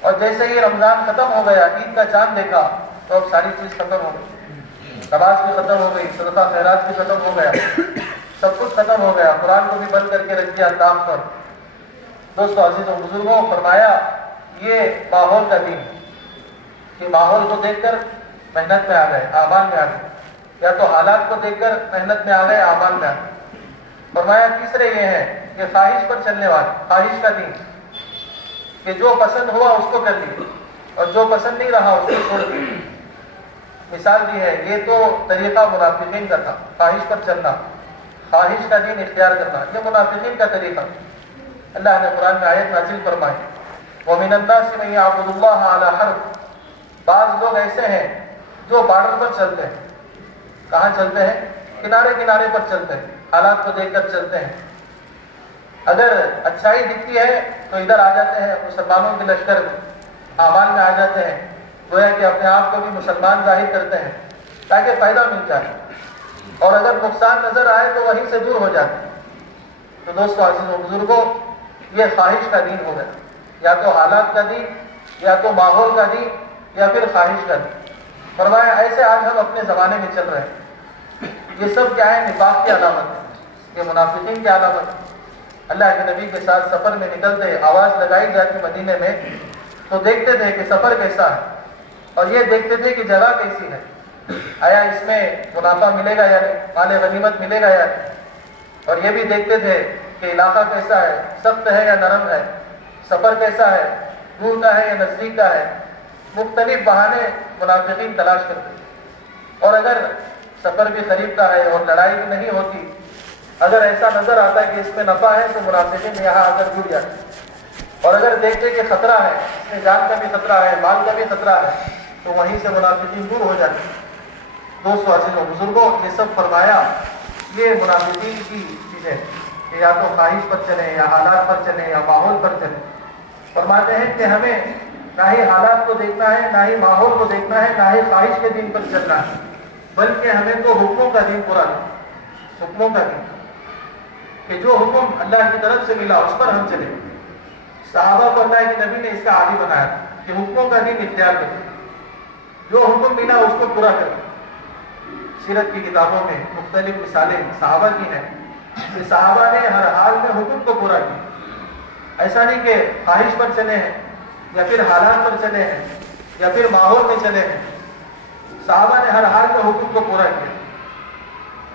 اور جیسے ہی رمضان ختم ہو گیا، عید کا چاند دیکھا تو اب ساری چیز ختم ہو گئی، نماز بھی ختم ہو گئی، صدقہ خیرات بھی ختم ہو گیا، سب کچھ ختم ہو گیا، قرآن کو بھی بند کر کے رکھ دیا طاق پر۔ دوستو، عزیز و بزرگوں، فرمایا یہ ماحول کا دین ہے کہ ماحول کو دیکھ کر محنت میں آ گئے، اعمال میں آ گئے، یا تو حالات کو دیکھ کر محنت میں آ گئے، اعمال میں آ گئے۔ فرمایا تیسرے یہ ہے کہ خواہش پر چلنے والے، خواہش کا دین کہ جو پسند ہوا اس کو کر لی اور جو پسند نہیں رہا اس کو چھوڑ دی۔ مثال دی ہے، یہ تو طریقہ منافقین کا تھا، خواہش پر چلنا، خواہش کا دین اختیار کرنا، یہ منافقین کا طریقہ۔ اللہ نے قرآن میں آیت نازل فرمائی، وَمِنَ النَّاسِ مَن يَعْبُدُ اللَّهَ عَلَى حَرْفٍ۔ بعض لوگ ایسے ہیں جو بارڈر پر چلتے ہیں۔ کہاں چلتے ہیں؟ کنارے کنارے پر چلتے ہیں، حالات کو دیکھ کر چلتے ہیں۔ اگر اچھائی دکھتی ہے تو ادھر آ جاتے ہیں، مسلمانوں کے لشکر میں اعمال میں آ جاتے ہیں، گویا کہ اپنے آپ کو بھی مسلمان ظاہر کرتے ہیں۔ تاکہ فائدہ مل جائے، اور اگر نقصان نظر آئے تو وہیں سے دور ہو جاتے۔ تو دوستو عزیز و بزرگوں، یہ خواہش کا دین ہو گیا، یا تو حالات کا دین، یا تو ماحول کا دین، یا پھر خواہش کا دین۔ فرمایا ایسے آج ہم اپنے زمانے میں چل رہے ہیں۔ یہ سب کیا ہے؟ نفاق کی علامت ہے، یہ منافقین کی علامت ہے۔ اللہ کے نبی کے ساتھ سفر میں نکلتے، آواز لگائی جاتی مدینے میں، تو دیکھتے تھے کہ سفر کیسا ہے، اور یہ دیکھتے تھے کہ جگہ کیسی ہے، آیا اس میں منافع ملے گا یا نہیں، مال غنیمت ملے گا یا نہیں، اور یہ بھی دیکھتے تھے کہ علاقہ کیسا ہے، سخت ہے یا نرم ہے، سفر کیسا ہے، دور کا ہے یا نزدیک کا ہے۔ مختلف بہانے منافقین تلاش کرتے ہیں، اور اگر سفر بھی قریب کا ہے اور لڑائی بھی نہیں ہوتی، اگر ایسا نظر آتا ہے کہ اس میں نفع ہے تو منافقین یہاں آ کر جڑ جاتے، اور اگر دیکھتے کہ خطرہ ہے، اس میں جان کا بھی خطرہ ہے، مال کا بھی خطرہ ہے، تو وہیں سے منافقین دور ہو جاتے ہیں۔ دوستو عزیز و بزرگوں، یہ سب فرمایا یہ منافقین کی چیزیں کہ یا تو خواہش پر چلیں، یا حالات پر چلیں، یا ماحول پر چلیں۔ فرماتے ہیں کہ ہمیں نہ ہی حالات کو دیکھنا ہے، نہ ہی ماحول کو دیکھنا ہے، نہ ہی خواہش کے دین پر چلنا ہے، بلکہ ہمیں تو حکموں کا دین پورا کرنا، حکموں کا دین، کہ جو حکم اللہ کی طرف سے ملا اس پر ہم چلیں۔ صحابہ کو اللہ کے نبی نے اس کا عادی بنایا کہ حکموں کا دین اختیار کریں، جو حکم ملا اس کو پورا کریں۔ سیرت کی کتابوں میں مختلف مثالیں صحابہ کی ہیں کہ صحابہ نے ہر حال میں حکم کو پورا کیا۔ ایسا نہیں کہ خواہش پر چلے ہیں، یا پھر حالات پر چلے ہیں، یا پھر ماحول میں چلے ہیں، صحابہ نے ہر حال میں حکم کو پورا کیا۔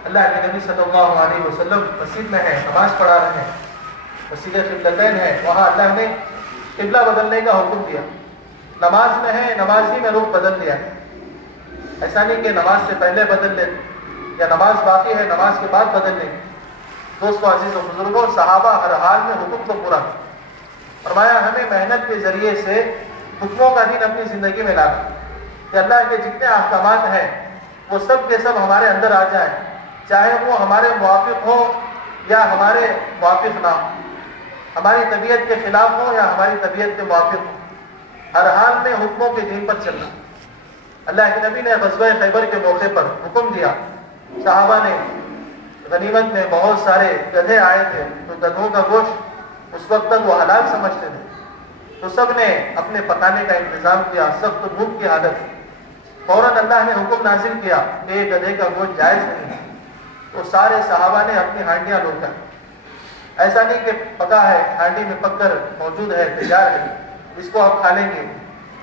اللہ کے نبی صلی اللہ علیہ وسلم مسجد میں ہیں، نماز پڑھا رہے ہیں، مسجد قبلتین ہے، وہاں اللہ نے قبلہ بدلنے کا حکم دیا۔ نماز میں ہے، نماز ہی میں رخ بدل دیا۔ ایسا نہیں کہ نماز سے پہلے بدل لیں، یا نماز باقی ہے نماز کے بعد بدل لیں۔ دوستو عزیز و بزرگوں، صحابہ ہر حال میں حکم کو پورا کیا۔ فرمایا ہمیں محنت کے ذریعے سے حکموں کا دین اپنی زندگی میں لانا، کہ اللہ کے جتنے احکامات ہیں وہ سب کے سب ہمارے اندر آ جائیں، چاہے وہ ہمارے موافق ہو یا ہمارے موافق نہ ہو، ہماری طبیعت کے خلاف ہو یا ہماری طبیعت کے موافق ہو، ہر حال میں حکموں کے دین پر چلنا۔ اللہ کے نبی نے غزوہ خیبر کے موقع پر حکم دیا، صحابہ نے غنیمت میں بہت سارے گدھے آئے تھے، تو گدھوں کا گوشت اس وقت تک وہ حلال سمجھتے تھے، تو سب نے اپنے پکانے کا انتظام کیا، سخت بھوک کی حالت۔ فوراً اللہ نے حکم نازل کیا کہ یہ گدھے کا گوشت جائز نہیں ہے، تو سارے صحابہ نے اپنی ہانڈیاں لوٹا۔ ایسا نہیں کہ پکا ہے، ہانڈی میں پک کر موجود ہے، تیار ہے، اس کو آپ کھا لیں گے،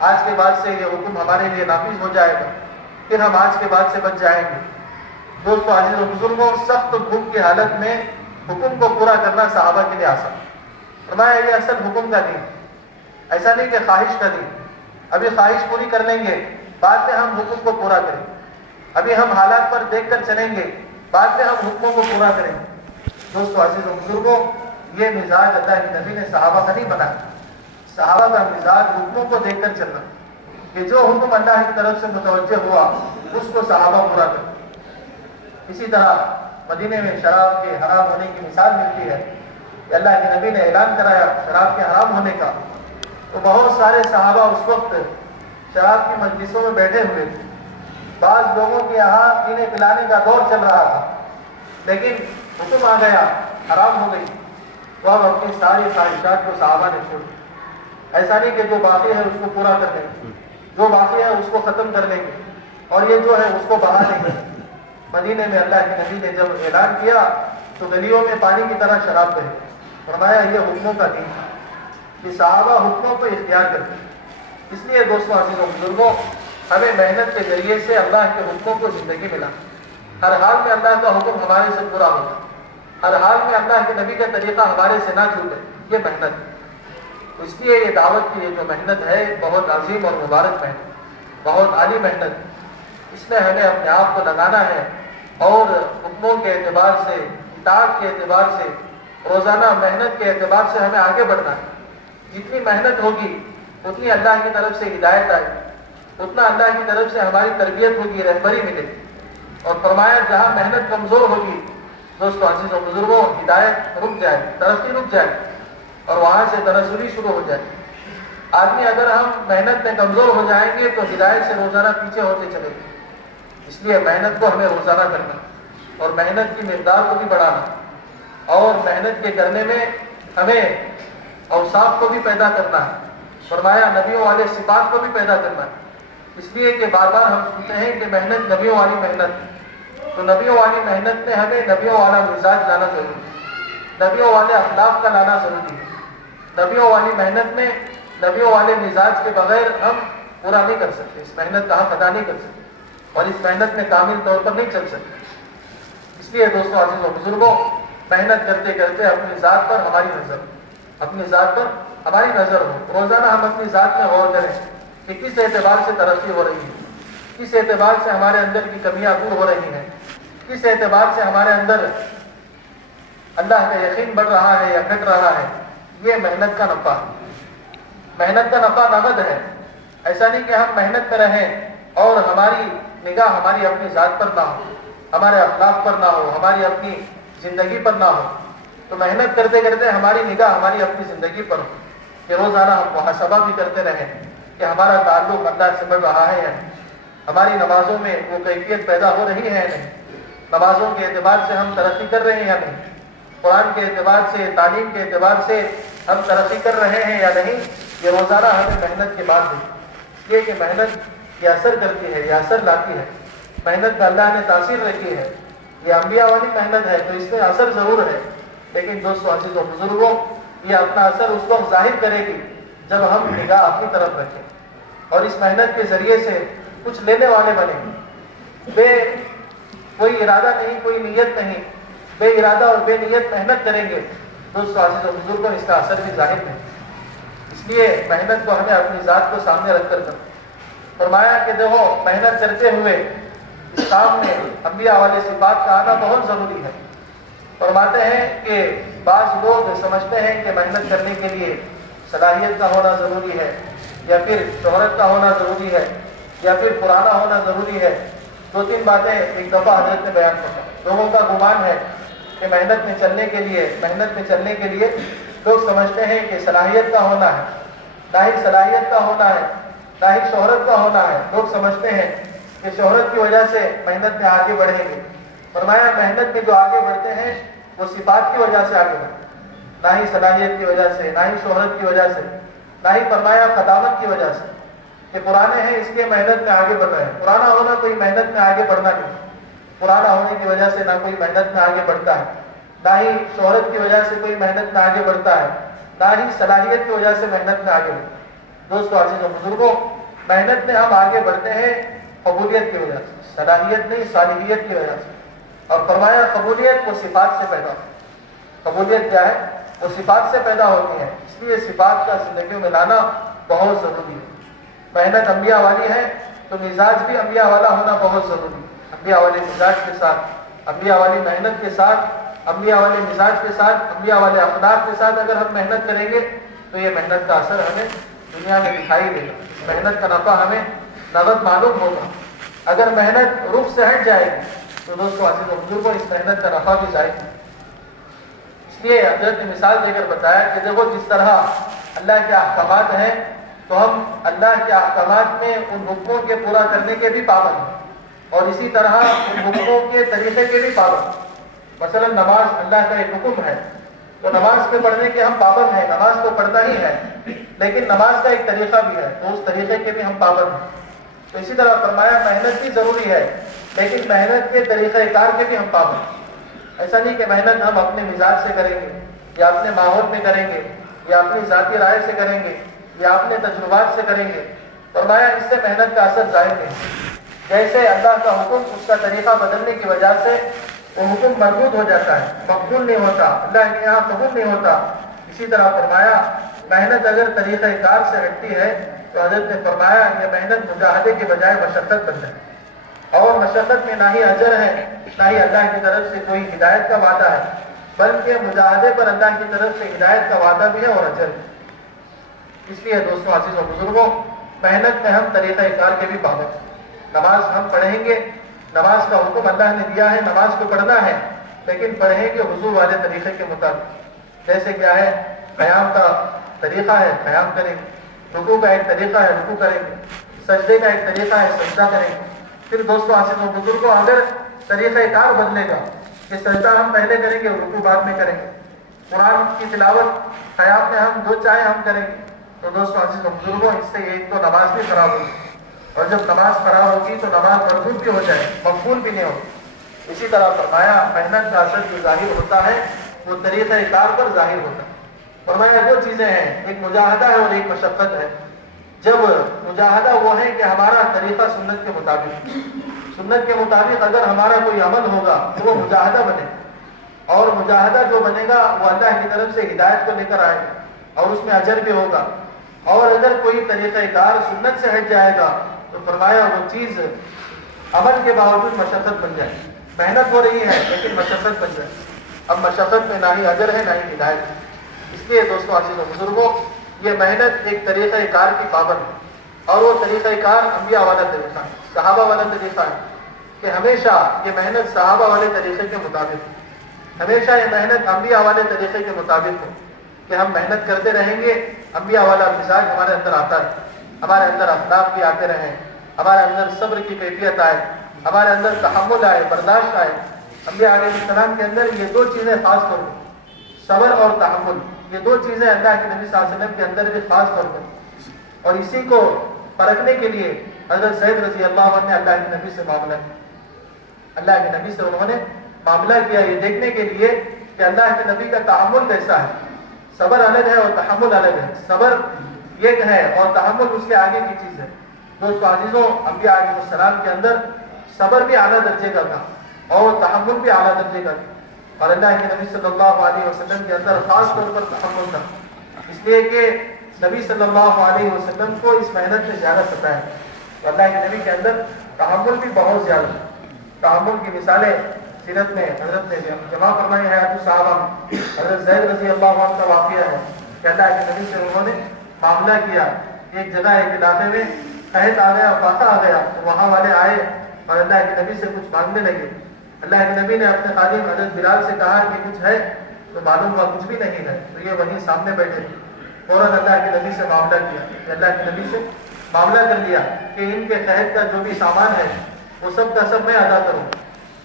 آج کے بعد سے یہ حکم ہمارے لیے نافذ ہو جائے گا، پھر ہم آج کے بعد سے بچ جائیں گے۔ دوستو عزیز و بزرگوں، سخت بھوک کی حالت میں حکم کو پورا کرنا صحابہ کے لیے آسان۔ فرمایا یہ اصل حکم کا دین، ایسا نہیں کہ خواہش کا دین، ابھی خواہش پوری کر لیں گے، بعد میں ہم حکم کو پورا کریں گے، ابھی ہم حالات پر دیکھ کر چلیں گے، بعد میں ہم حکموں کو پورا کریں گے۔ دوستو عزیز و بزرگوں، یہ مزاج اللہ کے نبی نے صحابہ کا نہیں بنایا۔ صحابہ کا مزاج حکموں کو دیکھ کر چلنا، کہ جو حکم اللہ کی طرف سے متوجہ ہوا اس کو صحابہ پورا کرنا۔ اسی طرح مدینے میں شراب کے حرام ہونے کی مثال ملتی ہے کہ اللہ کے نبی نے اعلان کرایا شراب کے حرام ہونے کا، تو بہت سارے صحابہ اس وقت شراب کی مجلسوں میں بیٹھے ہوئے تھے۔ بعض لوگوں کے یہاں پینے پلانے کا دور چل رہا تھا، لیکن حکم آ گیا، حرام ہو گئی، تو اب اپنی ساری خواہشات کو صحابہ نے چھوڑ دی۔ ایسا نہیں کہ جو باقی ہے اس کو پورا کر لیں گے، جو باقی ہے اس کو ختم کر لیں گے، اور یہ جو ہے اس کو بڑھا لیں گے۔ مدینے میں اللہ کے نبی نے جب اعلان کیا تو گلیوں میں پانی کی طرح شراب بہے۔ فرمایا یہ حکموں کا دین ہے، کہ صحابہ حکموں کو اختیار کرتے ہیں۔ اس لیے دوستوں عزیز و بزرگوں، ہمیں محنت کے ذریعے سے اللہ کے حکموں کو زندگی میں لانا، ہر حال میں اللہ کا حکم ہمارے سے پورا ہوگا، ہر حال میں اللہ کے نبی کا طریقہ ہمارے سے نہ چھوٹے، یہ محنت ہے۔ اس لیے یہ دعوت کی جو محنت ہے بہت عظیم اور مبارک محنت، بہت عالی محنت، اس میں ہمیں اپنے آپ کو لگانا ہے، اور حکموں کے اعتبار سے، اطاعت کے اعتبار سے، روزانہ محنت کے اعتبار سے ہمیں آگے بڑھنا ہے۔ جتنی محنت ہوگی اتنی اللہ کی طرف سے ہدایت آئے، اتنا اللہ کی طرف سے ہماری تربیت ہوگی، رہبری ملے گی۔ اور فرمایا جہاں محنت کمزور ہوگی دوستو عزیز و بزرگوں، ہدایت رک جائے، ترقی رک جائے، اور وہاں سے تنزلی شروع ہو جائے۔ آدمی اگر ہم محنت میں کمزور ہو جائیں گے تو ہدایت سے روزانہ پیچھے ہوتے چلے گے، اس لیے محنت کو ہمیں روزانہ کرنا اور محنت کی مقدار کو بھی بڑھانا اور محنت کے کرنے میں ہمیں اوصاف کو بھی پیدا کرنا ہے، فرمایا نبیوں والے صفات کو بھی پیدا کرنا ہے۔ اس لیے کہ بار بار ہم سنتے ہیں کہ محنت نبیوں والی محنت، تو نبیوں والی محنت میں ہمیں نبیوں والا مزاج لانا ضروری ہے، نبیوں والے اخلاق کا لانا ضروری ہے۔ نبیوں والی محنت میں نبیوں والے مزاج کے بغیر ہم پورا نہیں کر سکتے، اس محنت کا ہم ادا نہیں کر سکتے اور اس محنت میں کامل طور پر نہیں چل سکتے۔ اس لیے دوستو عزیز و بزرگوں، محنت کرتے کرتے اپنی ذات پر ہماری نظر ہو، روزانہ ہم اپنی ذات میں غور کریں کہ کس اعتبار سے ترقی ہو رہی ہے، کس اعتبار سے ہمارے اندر کی کمیاں دور ہو رہی ہیں، کس اعتبار سے ہمارے اندر اللہ کا یقین بڑھ رہا ہے یا گھٹ رہا ہے۔ یہ محنت کا نفع ہے، محنت کا نفع نقد ہے۔ ایسا نہیں کہ ہم محنت میں رہیں اور ہماری نگاہ ہماری اپنی ذات پر نہ ہو، ہمارے اخلاق پر نہ ہو، ہماری اپنی زندگی پر نہ ہو، تو محنت کرتے کرتے ہماری نگاہ ہماری اپنی زندگی پر ہو کہ روزانہ ہم محاسبہ بھی کرتے رہیں کہ ہمارا تعلق اللہ سے بڑھ رہا ہے یا نہیں، ہماری نمازوں میں وہ کیفیت پیدا ہو رہی ہے یا نہیں، نمازوں کے اعتبار سے ہم ترقی کر رہے ہیں یا نہیں، قرآن کے اعتبار سے، تعلیم کے اعتبار سے ہم ترقی کر رہے ہیں یا نہیں۔ یہ روزانہ ہمیں محنت کے بعد ہے، اس لیے کہ محنت یہ اثر کرتی ہے، یہ اثر لاتی ہے، محنت کا اللہ نے تاثیر رکھی ہے۔ یہ انبیاء والی محنت ہے تو اس میں اثر ضرور ہے، لیکن دوستو عزیز و بزرگوں، یہ اپنا اثر اس وقت ظاہر کرے گی جب ہم نگاہ اپنی طرف رکھیں اور اس محنت کے ذریعے سے کچھ لینے والے بنیں گے۔ بے کوئی ارادہ نہیں، کوئی نیت نہیں، بے ارادہ اور بے نیت محنت کریں گے، دوستو عزیز و بزرگوں، اس کا اثر بھی ظاہر نہیں۔ اس لیے محنت کو ہمیں اپنی ذات کو سامنے رکھ کر کرنا۔ فرمایا کہ دیکھو محنت کرتے ہوئے اس کام میں انبیاء والے صفات کا آنا بہت ضروری ہے۔ فرماتے ہیں کہ بعض لوگ سمجھتے ہیں کہ محنت کرنے کے لیے صلاحیت کا ہونا ضروری ہے، یا پھر شہرت کا ہونا ضروری ہے، یا پھر پرانا ہونا ضروری ہے۔ دو تین باتیں ایک دفعہ حضرت نے بیان کیا۔ لوگوں کا گمان ہے کہ محنت میں چلنے کے لیے لوگ سمجھتے ہیں کہ صلاحیت کا ہونا ہے، نہ ہی صلاحیت کا ہونا ہے، نہ ہی شہرت کا ہونا ہے۔ لوگ سمجھتے ہیں کہ شہرت کی وجہ سے محنت میں آگے بڑھیں گے۔ فرمایا محنت میں جو آگے بڑھتے ہیں وہ صفات کی وجہ سے آگے بڑھتے ہیں، نہ ہی صلاحیت کی وجہ سے، نہ ہی شہرت کی وجہ سے، نہ ہی فرمایا قدامت کی وجہ سے کہ پرانے ہیں اس لیے محنت میں آگے بڑھ رہے ہیں۔ پرانا ہونا کوئی محنت میں آگے بڑھنا نہیں، پرانا ہونے کی وجہ سے نہ کوئی محنت میں آگے بڑھتا ہے، نہ ہی شہرت کی وجہ سے کوئی محنت میں آگے بڑھتا ہے، نہ ہی صلاحیت کی وجہ سے محنت میں آگے بڑھتا ہے۔ دوستو عزیز و بزرگوں، محنت میں ہم آگے بڑھتے ہیں قبولیت کی وجہ سے، صلاحیت نہیں صالحیت کی وجہ سے۔ اور فرمایا قبولیت وہ صفات سے پیدا ہوتی ہے۔ قبولیت کیا ہے؟ وہ صفات سے پیدا ہوتی ہے، اس لیے صفات کا زندگیوں میں لانا بہت ضروری ہے۔ محنت انبیاء والی ہے تو مزاج بھی انبیاء والا ہونا بہت ضروری ہے۔ انبیاء والے مزاج کے ساتھ، انبیاء والی محنت کے ساتھ، انبیاء والے مزاج کے ساتھ، انبیاء والے اخلاق کے ساتھ اگر ہم محنت کریں گے تو یہ محنت کا اثر ہمیں دنیا میں دکھائی دے گا، اس محنت کا نفع ہمیں نقد معلوم ہوگا۔ اگر محنت رخ سے ہٹ جائے گی تو دوستو عزیز و بزرگوں، اس محنت کا نفع بھی ضائع ہے۔ اس لیے حضرت نے مثال دے کر بتایا کہ دیکھو جس طرح اللہ کے احکامات ہیں تو ہم اللہ کے احکامات میں ان حکموں کے پورا کرنے کے بھی پابند ہیں، اور اسی طرح ان حکموں کے طریقے کے بھی پابند ہیں۔ مثلا نماز اللہ کا ایک حکم ہے تو نماز کے پڑھنے کے ہم پابند ہیں، نماز تو پڑھتا ہی ہے، لیکن نماز کا ایک طریقہ بھی ہے تو اس طریقے کے بھی ہم پابند ہیں۔ تو اسی طرح فرمایا محنت بھی ضروری ہے، لیکن محنت کے طریقہ کار کے بھی ہم پابند ہیں۔ ایسا نہیں کہ محنت ہم اپنے مزاج سے کریں گے یا اپنے ماحول میں کریں گے یا اپنی ذاتی رائے سے کریں گے یا اپنے تجربات سے کریں گے۔ فرمایا اس سے محنت کا اثر ظاہر نہیں، جیسے اللہ کا حکم اس کا طریقہ بدلنے کی وجہ سے وہ حکم مردود ہو جاتا ہے، مقبول نہیں ہوتا، اللہ کے یہاں قبول نہیں ہوتا۔ اسی طرح فرمایا محنت اگر طریقہ کار سے ہٹتی ہے تو حضرت نے فرمایا یہ محنت مجاہدے کے بجائے مشقت بن جائے، اور مشقت میں نہ ہی اجر ہے نہ ہی اللہ کی طرف سے کوئی ہدایت کا وعدہ ہے، بلکہ مجاہدے پر اللہ کی طرف سے ہدایت کا وعدہ بھی ہے اور اجر بھی۔ اس لیے دوستو عزیز و بزرگوں، محنت میں ہم طریقہ کار کے بھی پابند ہیں۔ نماز ہم پڑھیں گے، نماز کا حکم اللہ نے دیا ہے، نماز کو پڑھنا ہے، لیکن پڑھیں گے حضور والے طریقے کے مطابق۔ جیسے کیا ہے، قیام کا طریقہ ہے قیام کریں گے، رکوع کا ایک طریقہ ہے رکوع کریں گے، سجدے کا ایک طریقہ ہے سجدہ کریں گے، پھر دوستوں عزیزوں بزرگوں اگر طریقہ کار بدلے گا کہ سجدہ ہم پہلے کریں گے اور رکوع بعد میں کریں گے، قرآن کی تلاوت خیام میں ہم جو چاہیں ہم کریں گے، تو دوستوں عزیزوں بزرگوں اس سے ایک تو نماز بھی خراب ہوگی، اور جب نماز خراب ہوگی تو نماز مردود بھی ہو جائے، مقبول بھی نہیں ہوگی۔ اسی طرح فرمایا محنت کا اثر جو ظاہر ہوتا ہے وہ طریقہ کار پر ظاہر ہوتا ہے۔ فرمایا دو چیزیں ہیں، ایک مجاہدہ ہے اور ایک مشقت ہے۔ جب مجاہدہ وہ ہے کہ ہمارا طریقہ سنت کے مطابق، سنت کے مطابق اگر ہمارا کوئی عمل ہوگا تو وہ مجاہدہ بنے، اور مجاہدہ جو بنے گا وہ اللہ کی طرف سے ہدایت کو لے کر آئے گا اور اس میں اجر بھی ہوگا۔ اور اگر کوئی طریقہ کار سنت سے ہٹ جائے گا تو فرمایا وہ چیز عمل کے باوجود مشقت بن جائے، محنت ہو رہی ہے لیکن مشقت بن جائے، اب مشقت میں نہ ہی اجر ہے نہ ہی ہدایت ہے۔ اس لیے دوستوں عزیزوں بزرگوں یہ محنت ایک طریقہ کار کی پابند ہے، اور وہ طریقہ کار انبیاء والا طریقہ ہے، صحابہ والا طریقہ ہے کہ ہمیشہ یہ محنت صحابہ والے طریقے کے مطابق ہو، ہمیشہ یہ محنت انبیاء والے طریقے کے مطابق ہو کہ ہم محنت کرتے رہیں گے، انبیاء والا مزاج ہمارے اندر آتا ہے، ہمارے اندر اخلاق بھی آتے رہیں، ہمارے اندر صبر کی کیفیت آئے، ہمارے اندر تحمل آئے، برداشت آئے۔ انبیاء علیہ السلام کے اندر یہ دو چیزیں خاص طور پر، صبر اور تحمل، یہ دو چیزیں اللہ کے نبی صلی اللہ علیہ وسلم کے اندر بھی خاص طور پر، اور اسی کو پرکھنے کے لیے حضرت زید رضی اللہ عنہ نے اللہ کے نبی سے معاملہ کیا، اللہ کے نبی سے انہوں نے معاملہ کیا یہ دیکھنے کے لیے کہ اللہ کے نبی کا تحمل کیسا ہے۔ صبر الگ ہے اور تحمل الگ ہے، صبر ایک ہے اور تحمل اس کے آگے کی چیز ہے۔ دوستو عزیزوں انبیاء علیہ السلام کے اندر صبر بھی اعلیٰ درجے کا تھا اور تحمل بھی اعلیٰ درجے کا تھا، اور اللہ کے نبی صلی اللہ علیہ وسلم کے اندر خاص طور پر تحمل تھا، اس لیے کہ نبی صلی اللہ علیہ وسلم کو اس محنت میں زیادہ ستایا ہے، تو اللہ کے نبی کے اندر تحمل بھی بہت زیادہ ہے۔ تحمل کی مثالیں سیرت میں حضرت نے جمع فرمائی ہے، صحابہ میں حضرت زید رضی اللہ عنہ کا واقعہ ہے کہ اللہ کے نبی سے انہوں نے معاملہ کیا، ایک جگہ ایک علاقے میں قحط آ گیا، فاقہ آ گیا، تو وہاں والے آئے اور اللہ کے نبی سے کچھ مانگنے لگے۔ اللہ کے نبی نے اپنے خادم حضرت بلال سے کہا کہ کچھ ہے، تو معلوم ہوا کچھ بھی نہیں ہے، تو یہ وہیں سامنے بیٹھے تھے، فوراً اللہ کے نبی سے معاملہ کیا، کہ اللہ کے نبی سے معاملہ کر لیا کہ ان کے قحط کا جو بھی سامان ہے وہ سب کا سب میں ادا کروں،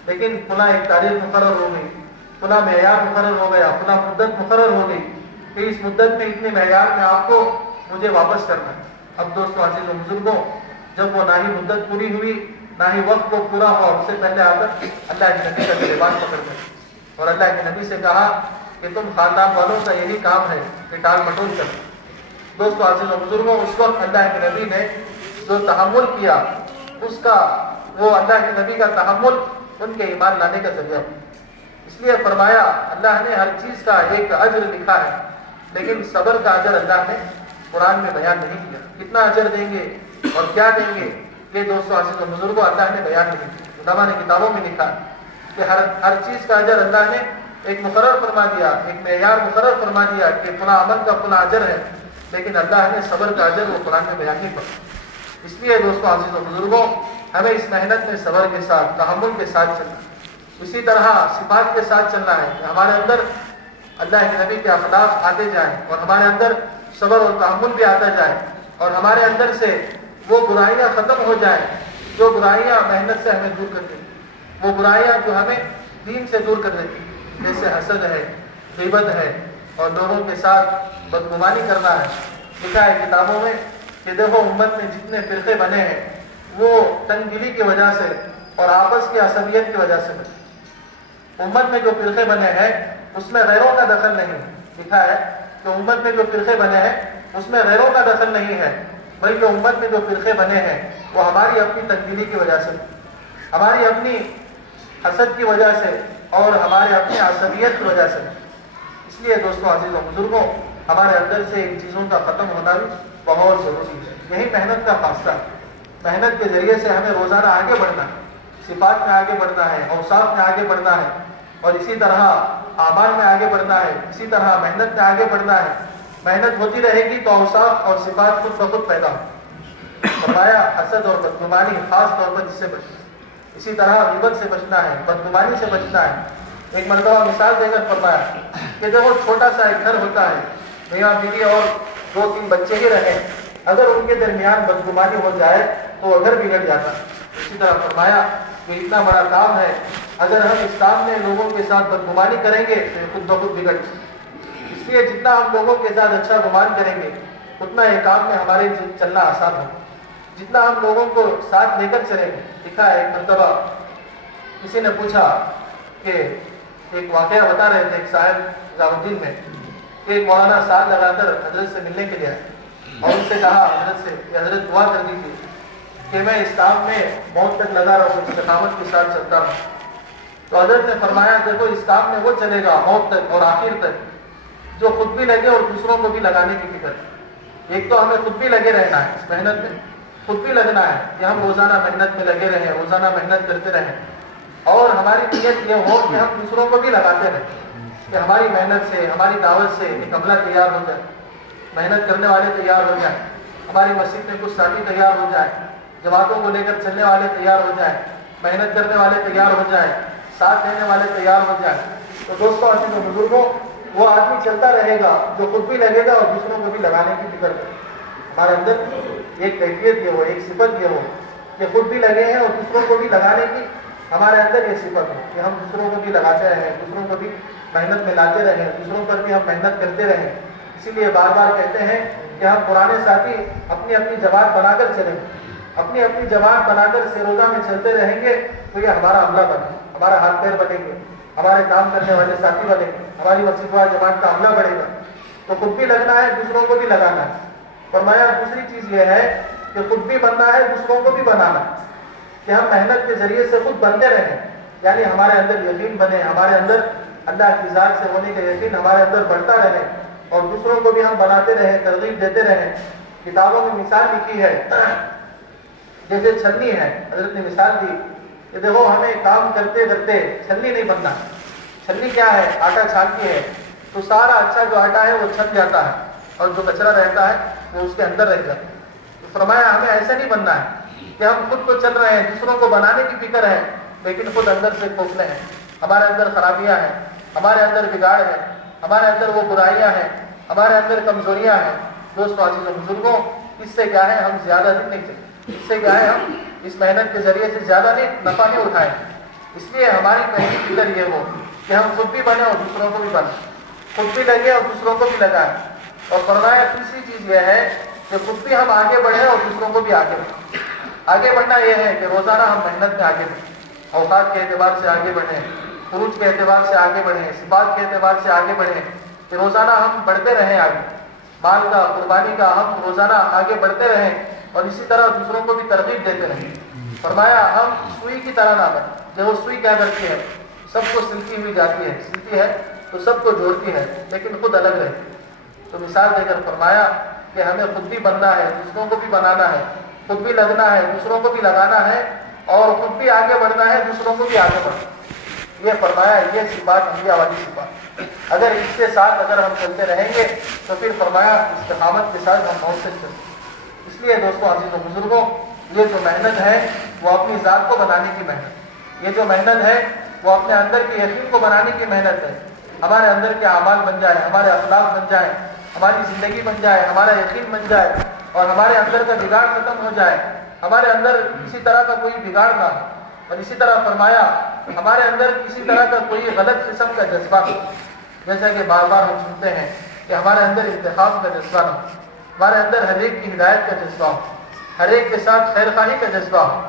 لیکن فلاں ایک تاریخ مقرر ہو گئی، فلاں معیار مقرر ہو گیا، فلاں مدت مقرر ہو گئی کہ اس مدت میں اتنے معیار میں آپ کو مجھے واپس کرنا ہے۔ اب دوستو عزیز و بزرگوں جب وہ نہ ہی مدت پوری ہوئی نہ ہی وقت کو پورا ہوا، اس سے پہلے آ کر اللہ کے نبی کا گریبان پکڑ گئے اور اللہ کے نبی سے کہا کہ تم خاندان والوں کا یہی کام ہے کہ ٹال مٹول کر۔ دوستو عزیز و بزرگوں اس وقت اللہ کے نبی نے جو تحمل کیا اس کا وہ اللہ کے نبی کا تحمل ان کے ایمان لانے کا ذریعہ، اس لیے فرمایا اللہ نے ہر چیز کا ایک اجر لکھا ہے، لیکن صبر کا اجر اللہ نے قرآن میں بیان نہیں کیا، کتنا اجر دیں گے اور کیا دیں گے یہ دوستو عزیز و بزرگوں اللہ نے بیان نہیں کیا۔ علماء نے کتابوں میں لکھا کہ ہر چیز کا اجر اللہ نے ایک مقرر فرما دیا، ایک معیار مقرر فرما دیا کہ فلاں عمل کا فلاں اجر ہے، لیکن اللہ نے صبر کا اجر وہ قرآن میں بیان نہیں فرمایا۔ اس لیے دوستو عزیز و بزرگوں ہمیں اس محنت میں صبر کے ساتھ تحمل کے ساتھ چلنا، اسی طرح صفات کے ساتھ چلنا ہے کہ ہمارے اندر اللہ کے نبی کے اخلاق آتے جائیں اور ہمارے اندر صبر اور تحمل بھی آتا جائے، اور ہمارے اندر سے وہ برائیاں ختم ہو جائیں جو برائیاں محنت سے ہمیں دور کر دیتی، وہ برائیاں جو ہمیں دین سے دور کر دیتی، جیسے حسد ہے، غیبت ہے اور لوگوں کے ساتھ بدگمانی کرنا ہے۔ لکھا ہے کتابوں میں کہ دیکھو امت میں جتنے فرقے بنے ہیں وہ تنگ دلی کی وجہ سے اور آپس کی عصبیت کی وجہ سے بنے۔ امت میں جو فرقے بنے ہیں اس میں غیروں کا دخل نہیں، لکھا ہے کہ امت میں جو فرقے بنے ہیں اس میں غیروں کا دخل نہیں ہے، بلکہ امت میں جو فرقے بنے ہیں وہ ہماری اپنی تنگ دلی کی وجہ سے، ہماری اپنی حسد کی وجہ سے اور ہمارے اپنی عصبیت کی وجہ سے۔ اس لیے دوستوں عزیز و بزرگوں ہمارے اندر سے ان چیزوں کا ختم ہونا بھی بہت ضروری ہے، یہی محنت کا فاصلہ ہے۔ محنت کے ذریعے سے ہمیں روزانہ آگے بڑھنا ہے، صفات میں آگے بڑھنا ہے، اوصاف میں آگے بڑھنا ہے، اور اسی طرح اعمال میں آگے بڑھنا ہے، اسی طرح محنت میں آگے بڑھنا ہے۔ محنت ہوتی رہے گی تو اوصاف اور صفات خود بخود پیدا ہو۔ فرمایا حسد اور بدگمانی خاص طور پر جس سے بچنا ہے، اسی طرح غیبت سے بچنا ہے، بدگمانی سے بچنا ہے۔ ایک مرتبہ مثال دے کر فرمایا کہ دیکھو چھوٹا سا ایک گھر ہوتا ہے، میاں بیوی اور 2-3 بچے ہی رہیں، اگر ان کے درمیان بدگمانی ہو جائے تو وہ گھر بگڑ جاتا ہے۔ اسی طرح فرمایا کہ اتنا بڑا کام ہے، اگر ہم اس کام میں لوگوں کے ساتھ بدگمانی کریں گے تو یہ خود بخود بگڑ جائے، اس لیے جتنا ہم لوگوں کے ساتھ اچھا گمان کریں گے اتنا یہ کام میں ہمارے چلنا آسان ہوگا، جتنا ہم لوگوں کو ساتھ لے کر چلیں گے۔ لکھا ہے ایک مرتبہ کسی نے پوچھا کہ ایک واقعہ بتا رہے تھے ایک صاحب نظام الدین میں کہ ایک مولانا سال لگا کر حضرت سے ملنے کے لیے آئے اور ان سے کہا حضرت سے کہ حضرت دعا کر دیجیے کہ میں اس کام میں موت تک لگا رہا ہوں، استقامت کے ساتھ چلتا ہوں۔ تو حضرت نے فرمایا دیکھو اس کام میں وہ چلے گا موت تک اور آخر تک جو خود بھی لگے اور دوسروں کو بھی لگانے کی فکر ہے۔ ایک تو ہمیں خود بھی لگے رہنا ہے، اس محنت میں خود بھی لگنا ہے کہ ہم روزانہ محنت میں لگے رہیں، روزانہ محنت کرتے رہیں، اور ہماری نیت یہ ہو کہ ہم دوسروں کو بھی لگاتے رہیں کہ ہماری محنت سے، ہماری دعوت سے ایک عملہ تیار ہو جائے، محنت کرنے والے تیار ہو جائیں، ہماری مسجد میں کچھ ساتھی تیار ہو جائیں، جماعتوں کو لے کر چلنے والے تیار ہو جائیں، محنت کرنے والے تیار ہو جائیں، ساتھ دینے والے تیار ہو جائیں۔ تو دوستوں عزیزوں بزرگوں، وہ آدمی چلتا رہے گا جو خود بھی لگے گا اور دوسروں کو بھی لگانے کی فکر کرے۔ ہمارے اندر ایک کیفیت یہ ہو، ایک صفت یہ ہو کہ خود بھی لگے ہیں اور دوسروں کو بھی لگانے کی ہمارے اندر یہ صفت ہے کہ ہم دوسروں کو بھی لگاتے رہیں، دوسروں کو بھی محنت میں لاتے رہیں، دوسروں پر بھی ہم محنت کرتے رہیں۔ اسی لیے بار بار کہتے ہیں کہ ہم پرانے ساتھی اپنی اپنی جماعت بنا کر چلیں گے، اپنی اپنی جماعت بنا کر سیروزہ میں چلتے رہیں گے تو یہ ہمارا عملہ بنے، ہمارا ہاتھ پیر بنے گے، ہمارے کام کرنے والے ساتھی بنے گے، ہماری وظیفہ جماعت کا عملہ بڑھے گا۔ تو خود بھی لگنا ہے، دوسروں کو بھی لگانا ہے۔ فرمایا دوسری چیز یہ ہے کہ خود بھی بننا ہے، دوسروں کو بھی بنانا ہے، کہ ہم محنت کے ذریعے سے خود بنتے رہیں، یعنی ہمارے اندر یقین بنے، ہمارے اندر اللہ کی ذات سے ہونے کا یقین ہمارے اندر بڑھتا رہے اور دوسروں کو بھی ہم بناتے رہیں، ترغیب دیتے رہیں۔ کتابوں میں مثال لکھی ہے، جیسے چھلنی ہے، حضرت نے مثال دی کہ دیکھو ہمیں کام کرتے کرتے چھلنی نہیں بننا۔ چھلنی کیا ہے؟ آٹا چھانتی ہے تو سارا اچھا جو آٹا ہے وہ چھن جاتا ہے اور جو کچرا رہتا ہے وہ اس کے اندر رہ جاتا ہے۔ تو فرمایا ہمیں ایسا نہیں بننا ہے کہ ہم خود تو چل رہے ہیں، دوسروں کو بنانے کی فکر ہے، لیکن خود اندر سے کھوکھلے ہیں، ہمارے اندر خرابیاں ہیں، ہمارے اندر بگاڑ ہے، ہمارے اندر وہ برائیاں ہیں، ہمارے اندر کمزوریاں ہیں۔ دوستوں عزیزوں بزرگوں، اس سے کیا ہے ہم زیادہ دن نہیں چلتے، اس سے کیا ہے ہم اس محنت کے ذریعے سے زیادہ نفع نہیں اٹھائیں۔ اس لیے ہماری پہلی فکر یہ ہو کہ ہم خود بھی بنیں اور دوسروں کو بھی بنیں، خود بھی لگے اور دوسروں کو بھی لگائیں۔ اور فرمایا تیسری چیز یہ ہے کہ خود بھی ہم آگے بڑھیں اور دوسروں کو بھی آگے بڑھیں۔ آگے بڑھنا یہ ہے کہ روزانہ ہم محنت میں آگے بڑھیں، اوقات کے اعتبار سے آگے بڑھیں، خروج کے اعتبار سے آگے بڑھیں، صفات کے اعتبار سے آگے بڑھیں، کہ روزانہ ہم بڑھتے رہیں آگے، مال کا، قربانی کا ہم روزانہ آگے بڑھتے رہیں اور اسی طرح دوسروں کو بھی ترغیب دیتے رہیں۔ فرمایا ہم سوئی کی طرح نہ بنیں، جب وہ سوئی کیا کرتی ہے سب کو سلتی ہوئی جاتی ہے، سلتی ہے تو سب کو جوڑتی ہے لیکن خود الگ رہتی ہے۔ تو مثال دے کر فرمایا کہ ہمیں خود بھی بننا ہے، دوسروں کو بھی بنانا ہے، خود بھی لگنا ہے، دوسروں کو بھی لگانا ہے، اور خود بھی آگے بڑھنا ہے، دوسروں کو بھی آگے بڑھنا ہے۔ یہ فرمایا یہ صفات انبیاء والی صفات، اگر اس کے ساتھ اگر ہم چلتے رہیں گے تو پھر فرمایا استقامت کے ساتھ ہم موت سے چلتے۔ اس لیے دوستوں عزیزوں بزرگوں، یہ جو محنت ہے وہ اپنی ذات کو بنانے کی محنت، یہ جو محنت ہے وہ اپنے اندر کے یقین کو بنانے کی محنت ہے، ہمارے اندر کے اعمال بن جائے، ہمارے اخلاق بن جائیں، ہماری زندگی بن جائے، ہمارا یقین بن جائے اور ہمارے اندر کا بگاڑ ختم ہو جائے، ہمارے اندر کسی طرح کا کوئی بگاڑ نہ ہو۔ اور اسی طرح فرمایا ہمارے اندر کسی طرح کا کوئی غلط قسم کا جذبہ ہو، جیسا کہ بار بار ہم سنتے ہیں کہ ہمارے اندر انتخاب کا جذبہ نہ ہو، ہمارے اندر ہر ایک کی ہدایت کا جذبہ ہو، ہر ایک کے ساتھ خیر خواہی کا جذبہ ہو،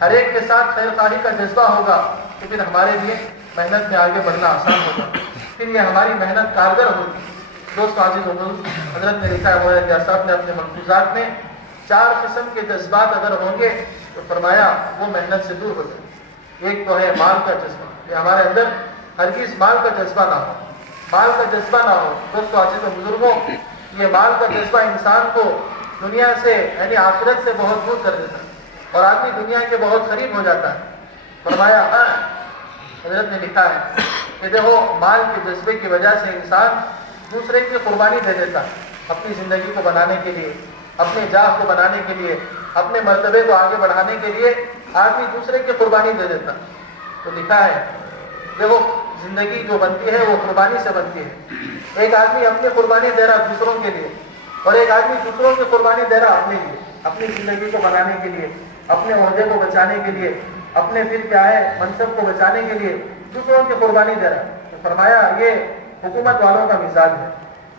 ہر ایک کے ساتھ خیر خواہی کا جذبہ ہوگا تو پھر ہمارے لیے محنت میں آگے بڑھنا آسان ہوگا، پھر یہ ہماری محنت کارگر ہوگی۔ دوستو عزیز و دوست، حضرت نے لکھا ہے مولانا صاحب نے اپنے ملفوظات میں 4 قسم کے جذبات اگر ہوں گے تو فرمایا وہ محنت سے دور ہو جائے۔ ایک تو ہے مال کا جذبہ، کہ ہمارے اندر ہرگز مال کا جذبہ نہ ہو، مال کا جذبہ نہ ہو۔ دوستو عزیز و بزرگوں، یہ مال کا جذبہ انسان کو دنیا سے یعنی آخرت سے بہت دور کر دیتا ہے اور آدمی دنیا کے بہت قریب ہو جاتا ہے۔ فرمایا حضرت نے لکھا ہے کہ دیکھو مال کے جذبے کی وجہ سے انسان دوسرے کی قربانی دے دیتا ہے، اپنی زندگی کو بنانے کے لیے، اپنے جاہ کو بنانے کے لیے، اپنے مرتبے کو آگے بڑھانے کے لیے آدمی دوسرے کی قربانی دے دیتا ہے۔ تو لکھا ہے دیکھو زندگی جو بنتی ہے وہ قربانی سے بنتی ہے۔ ایک آدمی اپنی قربانی دے رہا دوسروں کے لیے اور ایک آدمی دوسروں کی قربانی دے رہا اپنے لیے، اپنی زندگی کو بنانے کے لیے۔ اپنے عہدے کو بچانے کے لیے، اپنے پھر کیا ہے منصب کو بچانے کے لیے دوسروں کی قربانی دے رہا ہے۔ تو فرمایا یہ حکومت والوں کا مزاج ہے،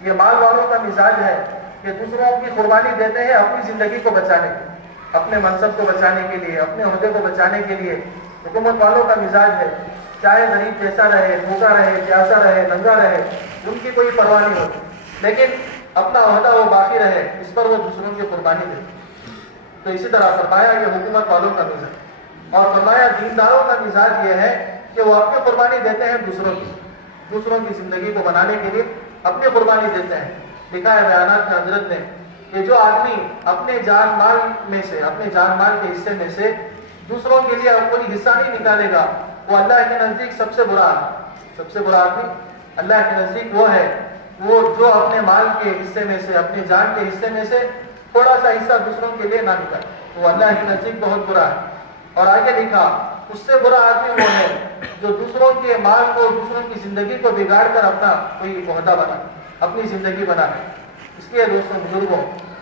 یہ مال والوں کا مزاج ہے کہ دوسروں کی قربانی دیتے ہیں اپنی زندگی کو بچانے کے لیے، اپنے منصب کو بچانے کے لیے، اپنے عہدے کو بچانے کے لیے۔ حکومت والوں کا مزاج ہے، چاہے غریب جیسا رہے، بھوکا رہے، پیاسا رہے، ننگا رہے، ان کی کوئی پرواہ نہیں ہوتی، لیکن اپنا عہدہ وہ باقی رہے، اس پر وہ دوسروں کی قربانی دے۔ تو اسی طرح فرمایا یہ حکومت والوں کا مزاج، اور فرمایا دینداروں کا مزاج یہ ہے کہ وہ اپنی قربانی دیتے ہیں دوسروں کی زندگی کو بنانے کے لیے اپنی قربانی دیتے ہیں۔ لکھا ہے بیانات میں حضرت نے کہ جو آدمی اپنے جان مال میں سے، اپنے جان مال کے حصے میں سے دوسروں کے لیے کوئی حصہ نہیں نکالے گا، وہ اللہ کے نزدیک سب سے برا آدمی اللہ کے نزدیک وہ ہے وہ جو اپنے مال کے حصے میں سے، اپنے جان کے حصے میں سے تھوڑا سا حصہ دوسروں کے لیے نہ نکالے، وہ اللہ کے نزدیک بہت برا ہے۔ اور آگے لکھا اس سے برا آدمی وہ ہے جو دوسروں کے مال کو، دوسروں کی زندگی کو بگاڑ کر اپنا کوئی عہدہ بنا، اپنی زندگی بنائے۔ اس لیے دوستوں بزرگوں،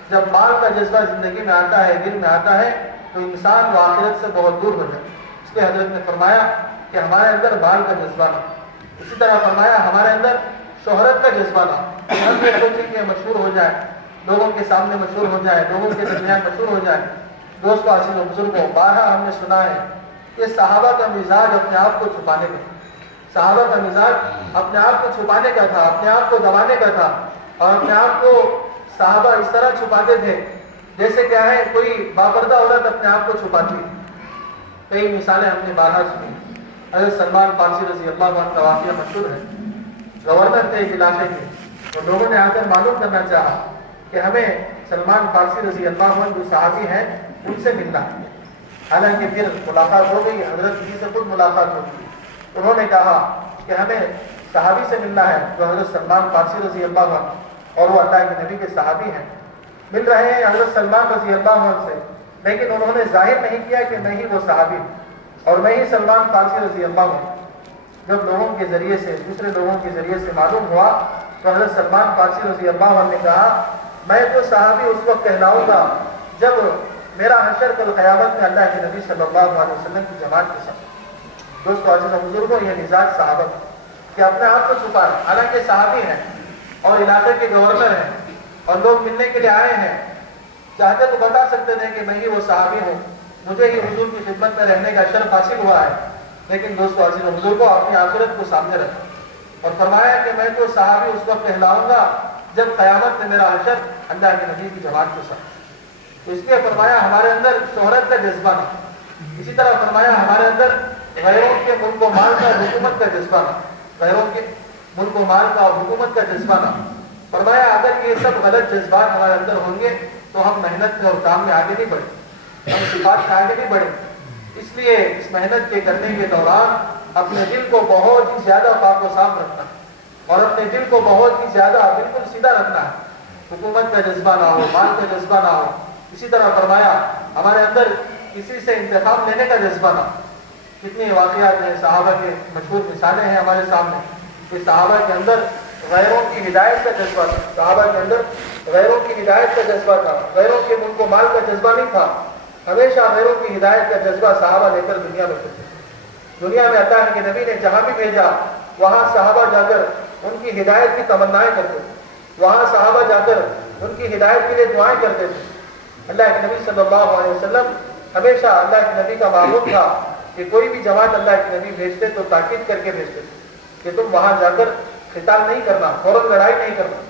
جب مال کا جذبہ زندگی میں آتا ہے، دل میں آتا ہے، تو انسان وہ آخرت سے بہت دور ہو جائے۔ اس لیے حضرت نے فرمایا کہ ہمارے اندر مال کا جذبہ نہ، اسی طرح فرمایا ہمارے اندر شہرت کا جذبہ نہ، ہم یہ سوچیں کہ مشہور ہو جائے، لوگوں کے سامنے مشہور ہو جائے، لوگوں کے درمیان مشہور ہو جائے۔ دوستو عزیز و بزرگوں، بارہا ہم نے سنا ہے کہ صحابہ کا مزاج اپنے آپ کو چھپانے کا، صحابہ کا مزاج اپنے آپ کو چھپانے کا تھا، اپنے آپ کو دبانے کا تھا، اور اپنے آپ کو صحابہ اس طرح چھپاتے تھے جیسے کیا ہے کوئی باپردہ عورت اپنے آپ کو چھپاتی ہے۔ کئی مثالیں ہم نے بارہا سنی۔ حضرت سلمان فارسی رضی اللہ عنہ کا واقعہ مشہور ہے۔ گورنر تھے ایک علاقے کے، اور لوگوں نے آ کر معلوم کرنا چاہا کہ ہمیں سلمان فارسی رضی اللہ عنہ جو صحابی ہیں ان سے ملنا ہے۔ حالانکہ پھر ملاقات ہو گئی، حضرت جی سے خود ملاقات ہوگی۔ انہوں نے کہا کہ ہمیں صحابی سے ملنا ہے جو حضرت سلمان فارسی رضی اللہ عنہ، اور وہ اللہ کے نبی کے صحابی ہیں۔ مل رہے ہیں حضرت سلمان رضی اللہ عنہ سے، لیکن انہوں نے ظاہر نہیں کیا کہ میں ہی وہ صحابی ہوں اور میں ہی سلمان فارسی رضی اللہ عنہ۔ جب لوگوں کے ذریعے سے، دوسرے لوگوں کے ذریعے سے معلوم ہوا تو حضرت سلمان فارسی رضی اللہ عنہ نے کہا میں تو صحابی اس وقت کہلاؤں گا جب میرا حشر کل قیامت میں اللہ کے نبی صلی اللہ علیہ وسلم کی جماعت کے ساتھ۔ دوستو عزیز و بزرگوں، یہ مزاج صحابہ کہ اپنے آپ کو چھپا، حالانکہ صحابی ہیں اور علاقے کے گورنر ہیں اور لوگ ملنے کے لیے آئے ہیں، چاہتے تو بتا سکتے تھے کہ میں ہی وہ صحابی ہوں، مجھے ہی حضور کی خدمت میں رہنے کا شرف حاصل ہوا ہے، لیکن دوستو عزیز و بزرگوں اپنی آخرت کو سامنے رکھا اور فرمایا کہ میں تو صحابی اس وقت کہلاؤں گا جب قیامت میں میرا حشر اللہ کے نبی کی جماعت کے ساتھ۔ تو اس لیے فرمایا ہمارے اندر شہرت کا جذبہ نہ، اسی طرح فرمایا ہمارے اندر غیروں کے ملک و مال کا حکومت کا جذبہ نہ، غیروں کے ملک و مال کا اور حکومت کا جذبہ نہ۔ فرمایا اگر یہ سب غلط جذبات ہمارے اندر ہوں گے تو ہم محنت میں اور کام میں آگے نہیں بڑھیں، ہم صفات میں آگے نہیں بڑھیں۔ اس لیے اس محنت کے کرنے کے دوران اپنے دل کو بہت ہی زیادہ پاک و صاف رکھنا ہے اور اپنے دل کو بہت ہی زیادہ بالکل سیدھا رکھنا ہے، حکومت کا جذبہ نہ ہو، مال کا جذبہ نہ ہو۔ اسی طرح فرمایا ہمارے اندر کسی سے انتخاب لینے کا جذبہ نہ۔ کتنے واقعات ہیں صحابہ کے، مشہور مثالیں ہیں ہمارے سامنے کہ صحابہ کے اندر غیروں کی ہدایت کا جذبہ تھا، صحابہ کے اندر غیروں کی ہدایت کا جذبہ تھا، غیروں کے ملک و مال کا جذبہ نہیں تھا، ہمیشہ غیروں کی ہدایت کا جذبہ صحابہ لے کر دنیا میں چلتے تھے۔ دنیا میں اللہ کے نبی نے جہاں بھی بھیجا وہاں صحابہ جا کر ان کی ہدایت کی تمنائیں کرتے تھے، وہاں صحابہ جا کر ان کی ہدایت کے لیے دعائیں کرتے تھے۔ اللہ کے نبی صلی اللہ علیہ وسلم ہمیشہ اللہ کے نبی کا معمول تھا کہ کوئی بھی جماعت اللہ کے نبی بھیجتے تو تاکید کر کے بھیجتے تھے کہ تم وہاں جا کر قتال نہیں کرنا، فوراً لڑائی نہیں کرنا،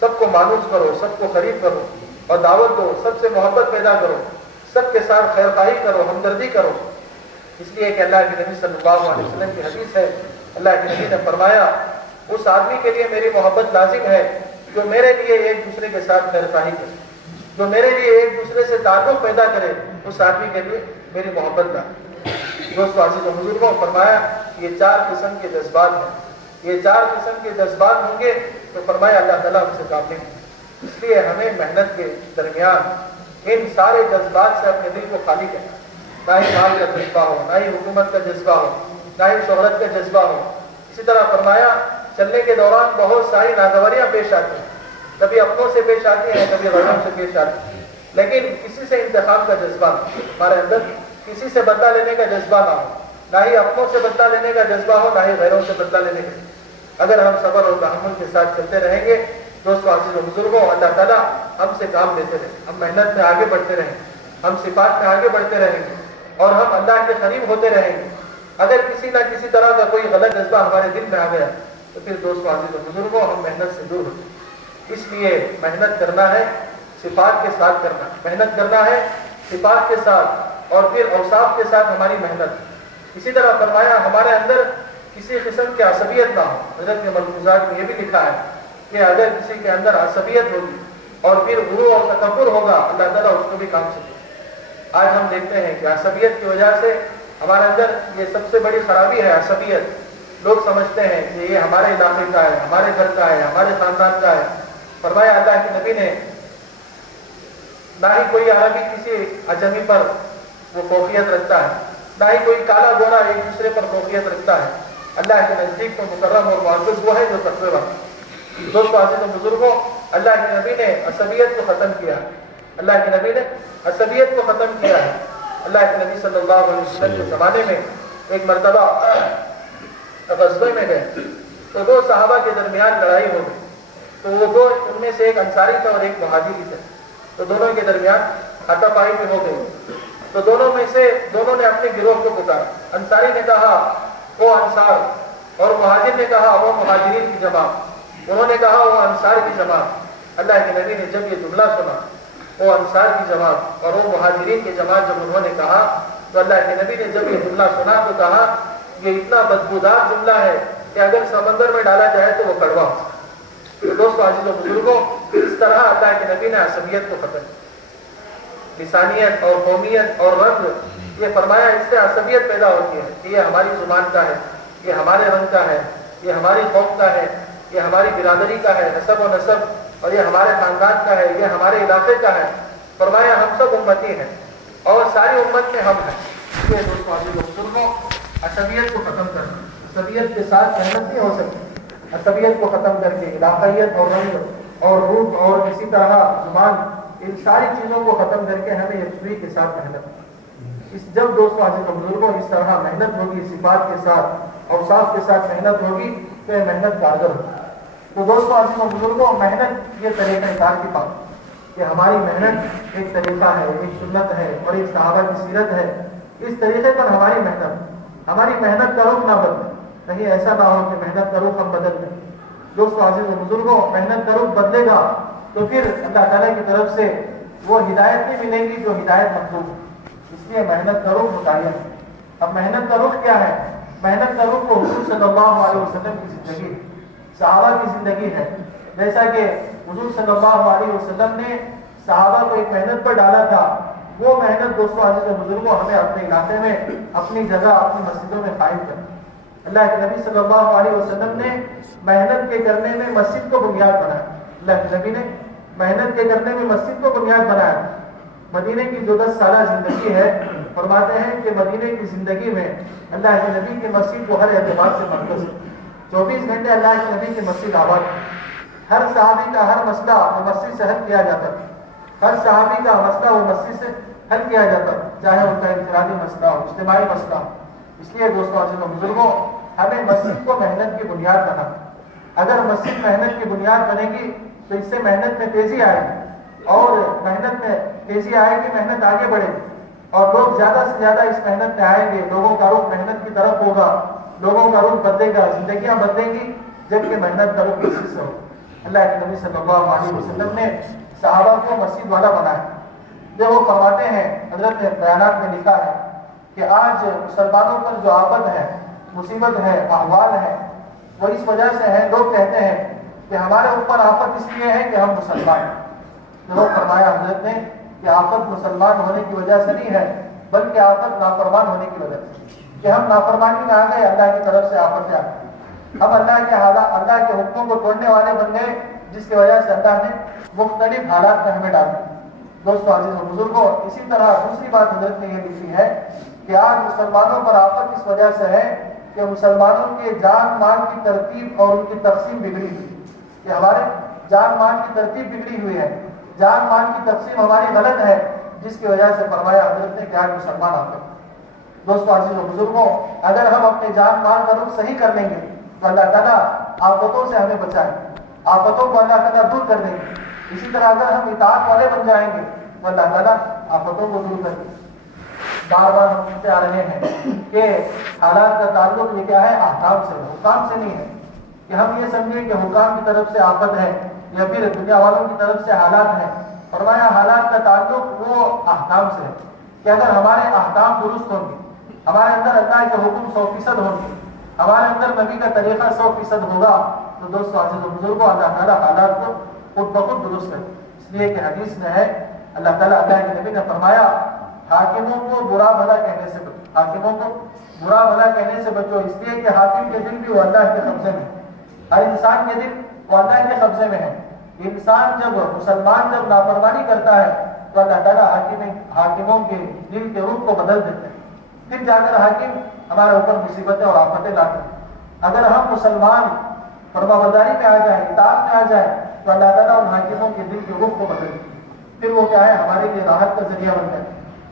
سب کو مانوس کرو، سب کو قریب کرو اور دعوت دو، سب سے محبت پیدا کرو، سب کے ساتھ خیر خواہی کرو، ہمدردی کرو۔ اس لیے کہ اللہ کے نبی صلی اللہ علیہ وسلم کی حدیث ہے، اللہ کے نبی نے فرمایا اس آدمی کے لیے میری محبت لازم ہے جو میرے لیے ایک دوسرے کے ساتھ خیر خواہی کرے، جو میرے لیے ایک دوسرے سے تعلق پیدا کرے، اس آدمی کے لیے میری محبت لازم۔ دوستو عزیز و بزرگوں، فرمایا یہ 4 قسم کے جذبات ہیں، یہ 4 قسم کے جذبات ہوں گے تو فرمایا اللہ تعالیٰ ہم سے کافی ہے۔ اس لیے ہمیں محنت کے درمیان ان سارے جذبات سے اپنے دل کو خالی کرنا، نہ ہی مال کا جذبہ ہو، نہ ہی حکومت کا جذبہ ہو، نہ ہی شہرت کا جذبہ ہو۔ اسی طرح فرمایا چلنے کے دوران بہت ساری ناگواریاں پیش آتی ہیں، کبھی اپنوں سے پیش آتی ہیں، کبھی غیروں سے پیش آتی ہیں، لیکن کسی سے انتخاب کا جذبہ ہمارے اندر، کسی سے بدلہ لینے کا جذبہ نہ ہو، نہ ہی اپنوں سے بدلہ لینے کا جذبہ ہو، نہ ہی غیروں سے بدلہ لینے کا۔ اگر ہم صبر اور تحمل کے ساتھ چلتے رہیں گے دوستو عزیز و بزرگوں، اللہ تعالیٰ ہم سے کام لیتے رہیں، ہم محنت میں آگے بڑھتے رہیں، ہم صفات میں آگے بڑھتے رہیں گے اور ہم اللہ کے قریب ہوتے رہیں گے۔ اگر کسی نہ کسی طرح کا کوئی غلط جذبہ ہمارے دل میں آ گیا تو پھر دوستو عزیز و بزرگوں ہم محنت سے دور ہوتے ہیں۔ اس لیے محنت کرنا ہے، صفات کے ساتھ کرنا، محنت کرنا ہے صفات کے ساتھ اور پھر اوصاف کے ساتھ ہماری محنت۔ اسی طرح فرمایا ہمارے اندر کسی قسم کی عصبیت نہ ہو۔ حضرت کے ملفوظات میں یہ بھی لکھا ہے کہ اگر کسی کے اندر عصبیت ہوگی اور پھر غرور اور تکبر ہوگا اللہ تعالیٰ اس کو بھی کام سے دے۔ آج ہم دیکھتے ہیں کہ عصبیت کی وجہ سے ہمارے اندر یہ سب سے بڑی خرابی ہے عصبیت۔ لوگ سمجھتے ہیں کہ یہ ہمارے علاقے کا ہے، ہمارے گھر کا ہے، ہمارے خاندان کا ہے۔ فرمایا اللہ کے نبی نے نہ ہی کوئی عربی کسی اجمی پر وہ فوقیت رکھتا ہے، نہ ہی کوئی کالا گورا ایک دوسرے پر فوقیت رکھتا ہے۔ اللہ کے نزدیک تو مکرم اور معزز وہ ہے جو تقوی والا۔ دوستو عزیز و بزرگوں، اللہ کے نبی نے عصبیت کو ختم کیا، اللہ کے نبی نے عصبیت کو ختم کیا ہے۔ اللہ کے نبی صلی اللہ علیہ وسلم کے زمانے میں ایک مرتبہ غزوے میں گئے تو دو صحابہ کے درمیان لڑائی ہو گئی، تو وہ دو ان میں سے ایک انصاری تھا اور ایک مہاجری تھا، تو دونوں کے درمیان ہاتھا پائی بھی ہو گئی۔ تو دونوں نے اپنے گروہ کو پکارا، انصاری نے کہا وہ انصار اور مہاجر نے کہا وہ مہاجرین کی جماعت، انہوں نے کہا وہ انصار کی جماعت۔ اللہ کے نبی نے جب یہ جملہ سنا وہ انصار کی جماعت اور وہ مہاجرین کی جماعت جب انہوں نے کہا تو اللہ کے نبی نے جب یہ جملہ سنا تو کہا یہ اتنا بدبودار جملہ ہے کہ اگر سمندر میں ڈالا جائے تو وہ کڑوا ہو۔ تو دوستو عزیز و بزرگوں، اس طرح اللہ کے نبی نے عصبیت کو ختم کیا، لسانیت اور قومیت اور رنگ، یہ فرمایا اس سے عصبیت پیدا ہوتی ہے کہ یہ ہماری زبان کا ہے، یہ ہمارے رنگ کا ہے، یہ ہماری قوم کا ہے، یہ ہماری برادری کا ہے، نسب و نسب، اور یہ ہمارے خاندان کا ہے، یہ ہمارے علاقے کا ہے۔ فرمایا ہم سب امتی ہیں اور ساری امت میں ہم ہیں۔ یہ دوستو عزیز و بزرگوں، عصبیت کو ختم کرنا، عصبیت کے ساتھ محنت نہیں ہو سکتی۔ عصبیت کو ختم کر کے علاقائیت اور رنگ اور روح اور اسی طرح زبان، ان ساری چیزوں کو ختم کر کے ہمیں یکسوئی کے ساتھ محنت، جب دوستو عزیز و بزرگوں اس طرح محنت ہوگی، صفات کے ساتھ اوصاف کے ساتھ محنت ہوگی تو یہ محنت کارگر ہوگی۔ تو دوستو عزیز و بزرگوں، محنت یہ طریقہ کار کی بات کہ ہماری محنت ایک طریقہ ہے، ایک سنت ہے اور ایک صحابہ کی سیرت ہے۔ اس طریقے پر ہماری محنت کا رخ نہ بدلے، کہیں ایسا نہ ہو کہ محنت کا رخ ہم بدل دیں۔ دوستو عزیز و بزرگوں، محنت کا رخ بدلے گا تو پھر اللہ تعالیٰ کی طرف سے وہ ہدایت نہیں ملے گی جو ہدایت مطلوب ہے۔ اس لیے محنت کا رخ متعین ہے۔ اب محنت کا رخ کیا ہے؟ محنت کا رخ تو حضور صلی اللہ علیہ وسلم کی زندگی، صحابہ کی زندگی ہے۔ جیسا کہ حضور صلی اللہ علیہ وسلم نے صحابہ کو ایک محنت پر ڈالا تھا، وہ محنت دوستو عزیز و بزرگوں ہمیں اپنے علاقے میں، اپنی جگہ، اپنی مسجدوں میں قائم کرنا۔ اللہ کے نبی صلی اللہ علیہ وسلم نے محنت کے کرنے میں مسجد کو بنیاد بنایا۔ اللہ کے نبی نے محنت کے کرنے میں مسجد کو بنیاد بنایا۔ مدینے کی جو 10 سالہ زندگی ہے، فرماتے ہیں کہ مدینے کی زندگی میں اللہ کے نبی کی مسجد کو ہر اعتبار سے مرکز ہے۔ 24 گھنٹے اللہ کے نبی کی مسجد آباد ہے۔ ہر صحابی کا ہر مسئلہ وہ مسجد سے حل کیا جاتا ہے، ہر صحابی کا مسئلہ وہ مسجد سے حل کیا جاتا ہے، چاہے ان کا انفرادی مسئلہ ہو، اجتماعی مسئلہ ہو۔ اس لیے دوستو عزیز و بزرگوں، ہمیں مسجد کو محنت کی بنیاد بنانا۔ اگر مسجد محنت کی بنیاد بنے گی تو اس سے محنت میں تیزی آئے گی، اور محنت میں تیزی آئے گی، محنت آگے بڑھے گی اور لوگ زیادہ سے زیادہ اس محنت میں آئیں گے، لوگوں کا رخ محنت کی طرف ہوگا، لوگوں کا رخ بدلے گا، زندگیاں بدلیں گی، جبکہ محنت کا رخ مسجد سے ہوگا۔ اللہ کے نبی صلی اللہ علیہ وسلم نے صحابہ کو مسجد والا بنایا۔ جب وہ فرماتے ہیں، حضرت نے بیانات میں لکھا ہے کہ آج مسلمانوں پر جو آفت ہے، مصیبت ہے، احوال ہے، وہ اس وجہ سے ہے، لوگ کہتے ہیں کہ ہمارے اوپر آفت اس لیے ہے کہ ہم مسلمان ہیں۔ جو فرمایا حضرت نے کہ آفت مسلمان ہونے کی وجہ سے نہیں ہے، بلکہ آفت نافرمان ہونے کی وجہ سے، کہ ہم نافرمانی میں آ گئے، اللہ کی طرف سے آفت آ گئی، ہم اللہ کے حکموں کو توڑنے والے بن گئے، جس کی وجہ سے اللہ نے مختلف حالات میں ہمیں ڈال دیا۔ دوستو عزیز و بزرگوں، اسی طرح دوسری بات حضرت نے یہ لکھی ہے کہ آج مسلمانوں پر آفت اس وجہ سے ہے کہ مسلمانوں کے جان مال کی ترتیب اور ان کی تقسیم بگڑی ہوئی، کہ ہمارے جان مال کی ترتیب بگڑی ہوئی ہے۔ جان مان کی تقسیم ہماری غلط ہے، جس کی وجہ سے فرمایا حضرت نے کہ آج مسلمان آپ ہیں۔ دوستو عزیز و بزرگوں، اگر ہم اپنے جان مال کا رخ صحیح کر لیں گے تو اللہ تعالیٰ آفتوں سے ہمیں بچائیں، آفتوں کو اللہ تعالیٰ دور کر دیں گے۔ اسی طرح اگر ہم اطاعت والے بن جائیں گے تو اللہ تعالیٰ آفتوں کو دور کر دیں گے۔ بار بار ہم سنتے آ رہے ہیں کہ حالات کا تعلق یہ کیا ہے؟ احکام سے، حکام سے نہیں ہے کہ ہم یہ سمجھیں کہ حکام کی طرف سے آفت ہے یا پھر دنیا والوں کی طرف سے حالات ہیں۔ فرمایا حالات کا تعلق وہ احکام سے ہے کہ اگر ہمارے احکام درست ہوں گے، ہمارے اندر اللہ کے حکم 100% ہوں گے، ہمارے اندر نبی کا طریقہ 100% ہوگا تو دوستو عزیز و بزرگوں اللہ تعالیٰ حالات کو خود بخود درست کرے۔ اس لیے کہ حدیث میں ہے اللہ تعالیٰ اللہ کے نبی نے فرمایا حاکموں کو برا بھلا کہنے سے بچو، حاکموں کو برا بھلا کہنے سے بچو، اس لیے کہ حاکم کے دل بھی وہ اللہ کے قبضے میں ہے، ہر انسان کے دل وہ اللہ کے قبضے میں ہے۔ انسان جب مسلمان جب نافرمانی کرتا ہے تو اللہ تعالیٰ حاکموں کے دل کے رخ کو بدل دیتے ہیں، پھر جا کر حاکم ہمارے اوپر مصیبتیں اور آفتیں لاتے ہیں۔ اگر ہم مسلمان فرمانبرداری میں آ جائیں، اطاعت میں آ جائیں تو اللہ تعالیٰ ان حاکموں کے دل کے رخ کو بدل دیتے ہیں، پھر وہ کیا ہے؟ ہمارے لیے راحت کا ذریعہ بن جائے،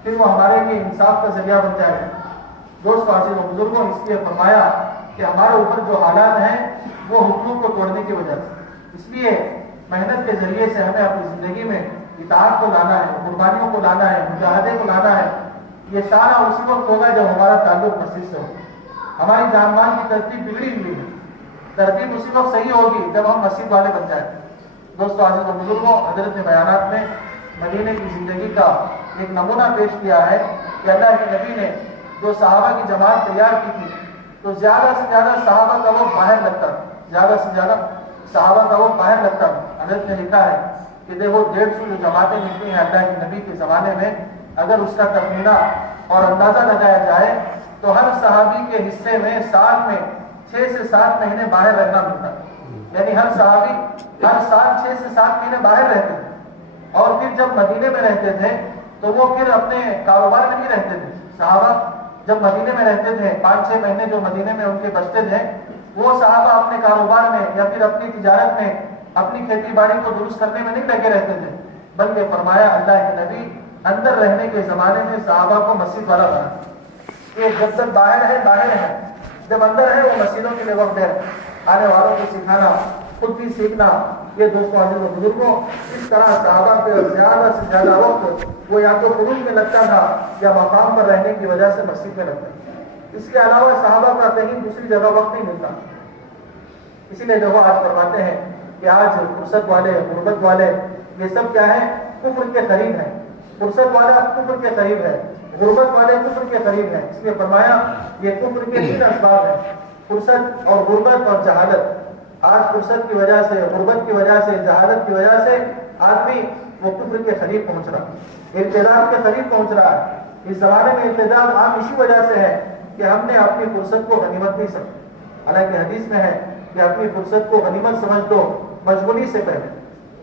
پھر وہ ہمارے لیے انصاف کا ذریعہ بن جائے۔ دوست عزیز و بزرگوں، اس لیے فرمایا کہ ہمارے اوپر جو حالات ہیں وہ حکموں کو توڑنے کی وجہ سے، اس لیے محنت کے ذریعے سے ہمیں اپنی زندگی میں اطاعت کو لانا ہے، قربانیوں کو لانا ہے، مجاہدے کو لانا ہے۔ یہ سارا اسی وقت ہوگا جب ہمارا تعلق مسجد سے ہوگا۔ ہماری جان مال کی ترتیب بگڑی ہوئی ہے، ترتیب اسی وقت صحیح ہوگی جب ہم مسجد والے بن جائیں۔ دوستو عزیز و بزرگوں، حضرت نے بیانات میں مدینے کی زندگی کا ایک نمونہ پیش کیا ہے کہ اللہ کے نبی نے جو صحابہ کی جماعت تیار کی تھی تو زیادہ سے زیادہ صحابہ کا وقت باہر لگتا تھا، زیادہ سے زیادہ صحابہ کا وقت باہر لگتا تھا۔ حضرت نے لکھا ہے کہ دیکھو 150 جو جماعتیں نکلی ہیں اللہ کے نبی کے زمانے میں، اگر اس کا تخمینہ اور اندازہ لگایا جائے تو ہر صحابی کے حصے میں سال میں 6 سے 7 مہینے باہر رہنا ملتا ہے، یعنی ہر صحابی ہر سال 6 سے 7 مہینے باہر رہتے تھے، اور پھر جب مدینے میں رہتے تھے تو وہ پھر اپنے کاروبار میں نہیں رہتے تھے۔ صحابہ جب مدینے میں رہتے تھے 5-6 مہینے جو مدینے میں ان کے بچتے تھے، وہ صحابہ اپنے کاروبار میں یا پھر اپنی تجارت میں، اپنی کھیتی باڑی کو درست کرنے میں نہیں لگے رہتے تھے، بلکہ فرمایا اللہ کے نبی اندر رہنے کے زمانے میں صحابہ کو مسجد والا بنا کہ جب تک باہر ہے باہر ہے، جب اندر ہے وہ مسجدوں کے لیے وقت ہے، آنے والوں کو سکھانا، خود بھی سیکھنا۔ یہ دوستوں عزیز و بزرگوں، اس طرح صحابہ پہ زیادہ سے زیادہ وقت وہ یا تو خروج میں لگتا تھا یا مقام پر رہنے کی وجہ سے مسجد میں لگتا تھا۔ اس کے علاوہ صحابہ کا کہیں دوسری جگہ وقت نہیں ملتا۔ اسی لیے جو آج فرماتے ہیں کہ آج فرصت والے، غربت والے، یہ سب کیا ہے؟ کفر کے قریب ہیں۔ فرصت والا کفر کے قریب ہے، غربت والے کفر کے قریب ہیں۔ اس لیے فرمایا یہ کفر کے 3 اسباب ہیں، فرصت اور غربت اور جہالت۔ آج فرصت کی وجہ سے، غربت کی وجہ سے، جہالت کی وجہ سے آدمی وہ کفر کے قریب پہنچ رہا ہے، ارتداد کے قریب پہنچ رہا ہے۔ اس زمانے میں ارتداد عام اسی وجہ سے ہے کہ ہم نے اپنی فرصت کو غنیمت نہیں سمجھا۔ حالانکہ حدیث میں ہے کہ اپنی فرصت کو غنیمت سمجھ دو مشغولی سے پہلے،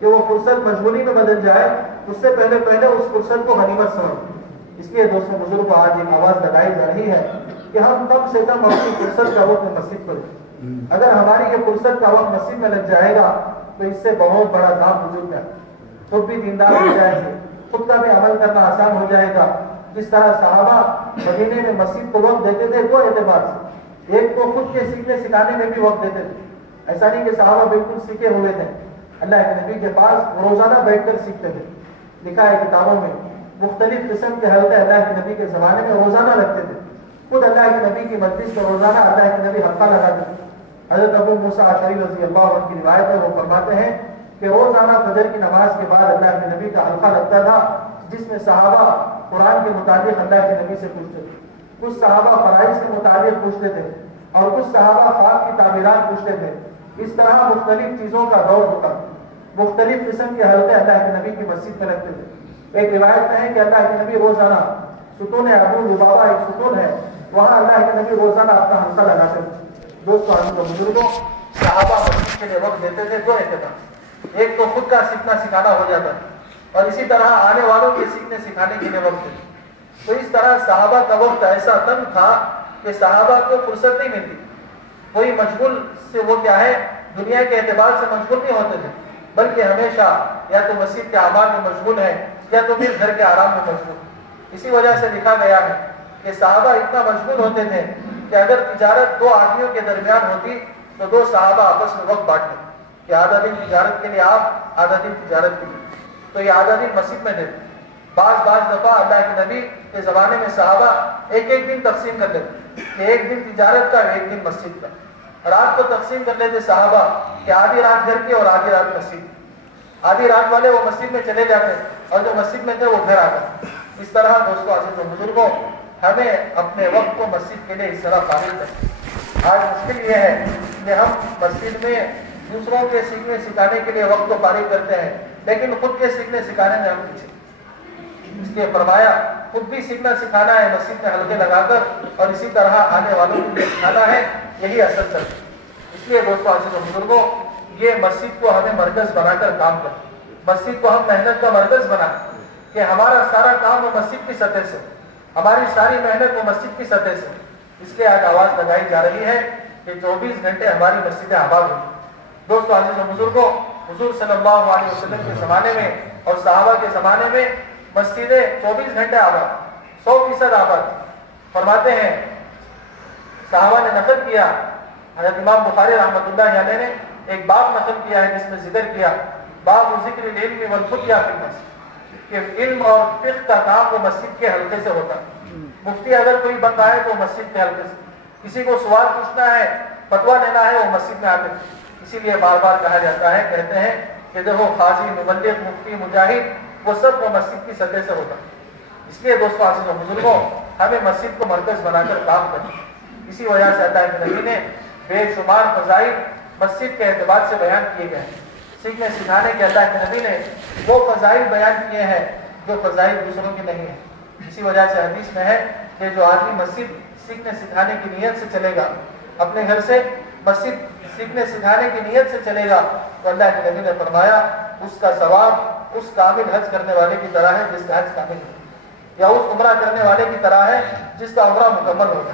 کہ وہ فرصت مشغولی میں بدل جائے اس سے پہلے اس فرصت کو غنیمت سمجھ۔ اس لیے دوستوں بزرگوں، آج ایک آواز لگائی جا رہی ہے کہ ہم کم سے کم اپنی فرصت کا وقت مسجد کو دیں۔ اگر ہماری یہ فرصت کا وقت مسجد میں لگ جائے گا تو اس سے بہت بڑا کام وجود میں، خود بھی دیندار ہو جائیں گے، خود کا بھی عمل کرنا آسان ہو جائے گا۔ جس طرح صحابہ مدینے میں مسجد کو وقت دیتے تھے 2 اعتبار سے، ایک تو خود کے سیکھنے سکھانے میں بھی وقت دیتے تھے، ایسا نہیں کہ صحابہ بالکل سیکھے ہوئے تھے، اللہ کے نبی کے پاس روزانہ بیٹھ کر سیکھتے تھے۔ لکھا ہے کتابوں میں مختلف قسم کے حلقے اللہ کے نبی کے زمانے میں روزانہ لگتے تھے، خود اللہ کے نبی کی مجلس میں روزانہ اللہ کے نبی حلقہ لگاتے تھے۔ حضرت ابو موسیٰ اشعری رضی اللہ عنہ کی روایت ہے، وہ فرماتے ہیں کہ روزانہ فجر کی نماز کے بعد اللہ کے نبی کا حلقہ لگتا تھا جس میں صحابہ قرآن کے متعلق اللہ کے نبی سے پوچھتے تھے، کچھ صحابہ فرائض کے متعلق پوچھتے تھے اور کچھ صحابہ خواب کی تعبیرات پوچھتے تھے۔ اس طرح مختلف چیزوں کا دور ہوتا، مختلف قسم کے حلقے اللہ کے نبی کی مسجد میں لگتے تھے۔ ایک روایت میں ہے کہ اللہ کے نبی روزانہ ستون ابو لبابہ ایک ستون ہے، وہاں اللہ کے نبی روزانہ اپنا حلقہ لگاتے تھے۔ دوستوں عزیز و بزرگوں، صحابہ مسجد کے لیے وقت دیتے تھے 2 اعتبار، ایک تو خود کا سیکھنا سکھانا ہو جاتا اور اسی طرح آنے والوں کے سیکھنے سکھانے کے لیے وقت دیتے۔ تو اس طرح صحابہ کا وقت ایسا تنگ تھا کہ صحابہ کو فرصت نہیں ملتی، کوئی مشغول سے وہ کیا ہے دنیا کے اعتبار سے مشغول نہیں ہوتے تھے، بلکہ ہمیشہ یا تو مسجد کے اعمال میں مشغول ہے یا تو پھر گھر کے آرام میں مشغول. اسی وجہ سے لکھا گیا ہے کہ صحابہ اتنا مشغول ہوتے تھے کہ اگر تجارت دو آدمیوں کے درمیان ہوتی تو دو صحابہ آپس میں وقت بانٹ لیں کہ آدھا دن تجارت کے لیے آپ، آدھا دن تجارت کے لیے. تو یہ آدھا دن مسجد میں دیتے. بعض دفعہ اللہ کے نبی کے زمانے میں صحابہ ایک ایک دن تقسیم کر لیتے کہ ایک دن تجارت کا اور ایک دن مسجد کا. رات کو تقسیم کر لیتے صحابہ کہ آدھی رات گھر کی اور آدھی رات مسجد. آدھی رات والے وہ مسجد میں چلے جاتے اور جو مسجد میں تھے وہ گھر آتے. اس طرح دوستوں عزیز و بزرگوں ہمیں اپنے وقت کو مسجد کے لیے اس طرح فارغ کریں. آج مشکل یہ ہے کہ ہم مسجد میں دوسروں کے سیکھنے سکھانے کے لیے وقت کو فارغ کرتے ہیں لیکن خود کے سیکھنے سکھانے میں ہم پیچھے. اس لیے فرمایا خود بھی سیکھنا سکھانا ہے مسجد میں حلقے لگا کر اور اسی طرح آنے والوں کو بھی سکھانا ہے. یہی اصل چل. اس لیے دوستوں عزیز و بزرگوں یہ مسجد کو ہمیں مرکز بنا کر کام کریں. مسجد کو ہم محنت کا مرکز بنائیں کہ ہمارا سارا کام وہ مسجد کی سطح سے، ہماری ساری محنت وہ مسجد کی سطح سے. اس لیے آج آواز لگائی جا رہی ہے کہ 24 گھنٹے ہماری مسجدیں آباد ہوں. دوستوں عزیز و بزرگوں حضور صلی اللہ علیہ وسلم کے زمانے میں اور صحابہ کے زمانے میں مسجدیں 24 گھنٹے آباد، 100% آباد. فرماتے ہیں صحابہ نے نقل کیا، حضرت امام بخاری رحمۃ اللہ علیہ نے ایک باب نقل کیا ہے جس میں ذکر کیا باب ذکر العلم والفتیا فی المسجد کہ علم اور فقہ کا کام وہ مسجد کے حلقے سے ہوتا ہے. مفتی اگر کوئی بن رہا ہے تو مسجد کے حلقے سے، کسی کو سوال پوچھنا ہے، فتویٰ لینا ہے، وہ مسجد میں آتے ہیں. اسی لیے بار بار کہا جاتا ہے، کہتے ہیں کہ دیکھو قاضی، مبلغ، مفتی، مجاہد وہ سب وہ مسجد کی سطح سے ہوتا ہے. اس لیے دوستوں عزیز و بزرگوں ہمیں مسجد کو مرکز بنا کر کام کریں. اسی وجہ سے اللہ کے نبی نے بے شمار فضائل مسجد کے اعتبار سے بیان کیے گئے ہیں. سیکھنے سکھانے کے اللہ کے نبی نے وہ فضائل بیان کیے ہیں جو فضائل دوسروں کی نہیں ہیں. اسی وجہ سے حدیث میں ہے کہ جو آدمی مسجد سیکھنے سکھانے کی نیت سے چلے گا، اپنے گھر سے مسجد سیکھنے سکھانے کی نیت سے چلے گا تو اللہ کے نبی نے فرمایا اس کا ثواب اس کامل حج کرنے والے کی طرح ہے جس کا حج کامل ہے، یا اس عمرہ کرنے والے کی طرح ہے جس کا عمرہ مکمل ہوگا.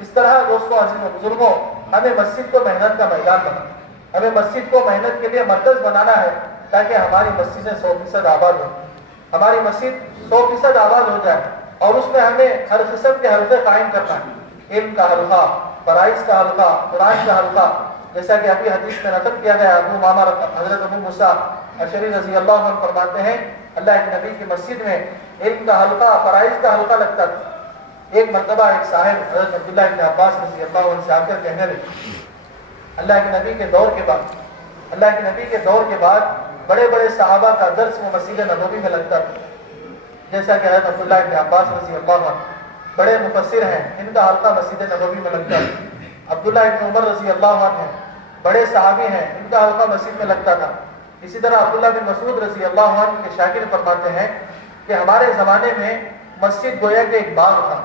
اس طرح دوستوں عزیز و بزرگوں ہمیں مسجد کو محنت کا میدان بنانا، ہمیں مسجد کو محنت کے لیے مرکز بنانا ہے تاکہ ہماری مسجدیں 100% آباد ہوں. ہماری مسجد 100% آباد ہو جائے اور اس میں ہمیں ہر قسم کے حلقے قائم کرنا ہے. علم کا حلقہ، فرائض کا حلقہ، قرآن کا حلقہ، جیسا کہ ابھی حدیث میں نقل کیا گیا ابو امامہ حضرت ابو موسیٰ اشعری رضی اللہ عنہ فرماتے ہیں اللہ کے نبی کی مسجد میں علم کا حلقہ، فرائض کا حلقہ لگتا تھا. ایک مرتبہ ایک صاحب حضرت عبداللہ بن عباس رضی اللہ عنہ سے آ کر کہنے لگے اللہ کے نبی کے دور کے بعد بڑے بڑے صحابہ کا درس وہ مسجد نبوی میں لگتا تھا. جیسا کہ حضرت عبداللہ بن عباس رضی اللہ عنہ بڑے مفسر ہیں، ان کا حلقہ مسجد نبوی میں لگتا ہے. عبداللہ بن عمر رضی اللہ عنہ ہیں، بڑے صحابی ہیں، ان کا حلقہ مسجد میں لگتا تھا. اسی طرح عبداللہ بن مسعود رضی اللہ عنہ کے شاگرد فرماتے ہیں کہ ہمارے زمانے میں مسجد گویا کہ ایک باغ تھا.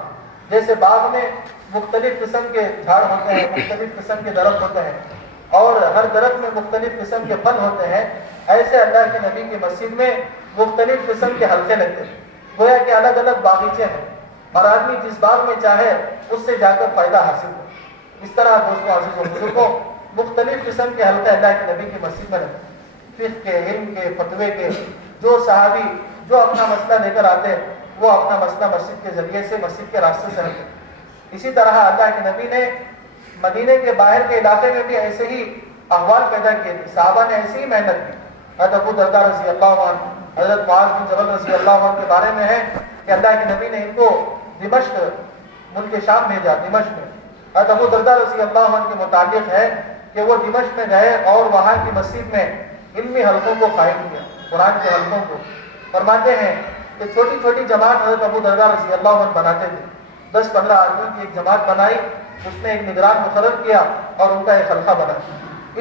جیسے باغ میں مختلف قسم کے جھاڑ ہوتے ہیں، مختلف قسم کے درخت ہوتے ہیں اور ہر درخت میں مختلف قسم کے پھل ہوتے ہیں، ایسے اللہ کے نبی کی مسجد میں مختلف قسم کے حلقے لگتے ہیں. گویا کہ الگ الگ باغیچے ہیں اور آدمی جس باغ میں چاہے اس سے جا کر فائدہ حاصل ہو. اس طرح دوستوں عزیز و بزرگوں مختلف قسم کے حلقے اللہ کے نبی کی مسجد میں لگتے ہیں. فقہ کے، علم کے، فتوے کے، جو صحابی جو اپنا مسئلہ لے کر آتے وہ اپنا مسئلہ مسجد کے ذریعے سے، مسجد کے راستے سے رکھتے. اسی طرح اللہ کے نبی نے مدینے کے باہر کے علاقے میں بھی ایسے ہی احوال پیدا کیے تھے. صحابہ نے ایسی ہی محنت کی. حضرت ابو درداء رضی اللہ عنہ، حضرت معاذ بن جبل رضی اللہ عنہ کے بارے میں ہے کہ اللہ کے نبی نے ان کو دمشق، ملک شام بھیجا. دمشق میں حضرت ابو درداء رضی اللہ عنہ کے متعلق ہے کہ وہ دمشق میں گئے اور وہاں کی مسجد میں علمی حلقوں کو قائم کیا، قرآن کے حلقوں کو. فرماتے ہیں کہ چھوٹی چھوٹی جماعت حضرت ابو درداء رضی اللہ عنہ بناتے تھے. 10-15 آدمیوں کی ایک جماعت بنائی، اس میں ایک نگران مقرر کیا اور ان کا ایک حلقہ بنا.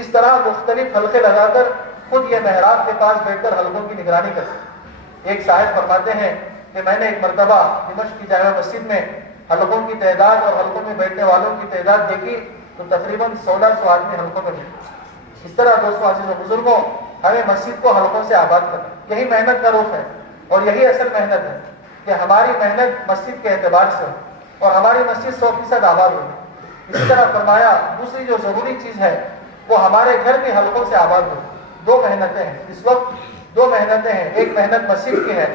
اس طرح مختلف حلقے لگا کر خود یہ محراب کے پاس بیٹھ کر حلقوں کی نگرانی کرتے. ایک صاحب فرماتے ہیں کہ میں نے ایک مرتبہ دمشق کی جامع مسجد میں حلقوں کی تعداد اور حلقوں میں بیٹھنے والوں کی تعداد دیکھی تو تقریباً 1600 آدمی حلقوں میں بیٹھے. اس طرح دوستوں عزیز و بزرگوں ہمیں مسجد کو حلقوں سے آباد کرنا، یہی محنت کا رخ ہے اور یہی اصل محنت ہے کہ ہماری محنت مسجد کے اعتبار سے ہو اور ہماری مسجد 100% آباد ہو. اسی طرح فرمایا دوسری جو ضروری چیز ہے وہ ہمارے گھر بھی حلقوں سے آباد ہو. دو محنتیں ہیں، اس وقت دو محنتیں ہیں. ایک محنت مسجد کی ہے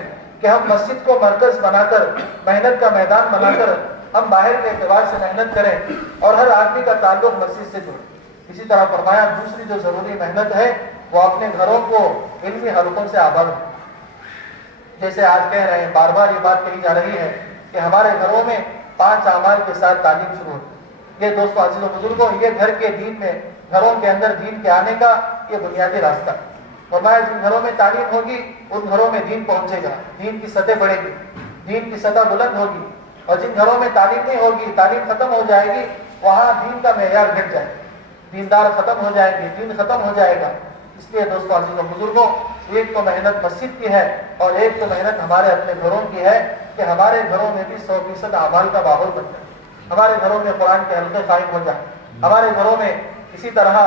کہ ہم مسجد کو مرکز بنا کر، محنت کا میدان بنا کر ہم باہر کے اعتبار سے محنت کریں اور ہر آدمی کا تعلق مسجد سے جڑے. اسی طرح فرمایا دوسری جو ضروری محنت ہے وہ اپنے گھروں کو علمی حلقوں سے آباد ہو. جیسے آج کہہ رہے ہیں، بار بار یہ بات کہی جا رہی ہے کہ ہمارے گھروں میں 5 اعمال کے ساتھ تعلیم شروع ہوتی ہے. یہ دوستو عزیز و بزرگوں، یہ گھر کے دین میں، گھروں کے اندر دین کے آنے کا یہ بنیادی راستہ. فرمایا جن گھروں میں تعلیم ہوگی ان گھروں میں دین پہنچے گا، دین کی سطح بڑھے گی، دین کی سطح بلند ہوگی. اور جن گھروں میں تعلیم نہیں ہوگی، تعلیم ختم ہو جائے گی، وہاں دین کا معیار گھٹ جائے گا، دیندار ختم ہو جائیں گے، دین ختم ہو جائے گا. اس لیے دوستو عزیز و بزرگوں، ایک تو محنت مسجد کی ہے اور ایک تو محنت ہمارے اپنے گھروں کی ہے کہ ہمارے گھروں میں بھی 100% اعمال کا ماحول بن جائے. ہمارے گھروں میں قرآن کے حلقے قائم ہو جائیں، ہمارے گھروں میں اسی طرح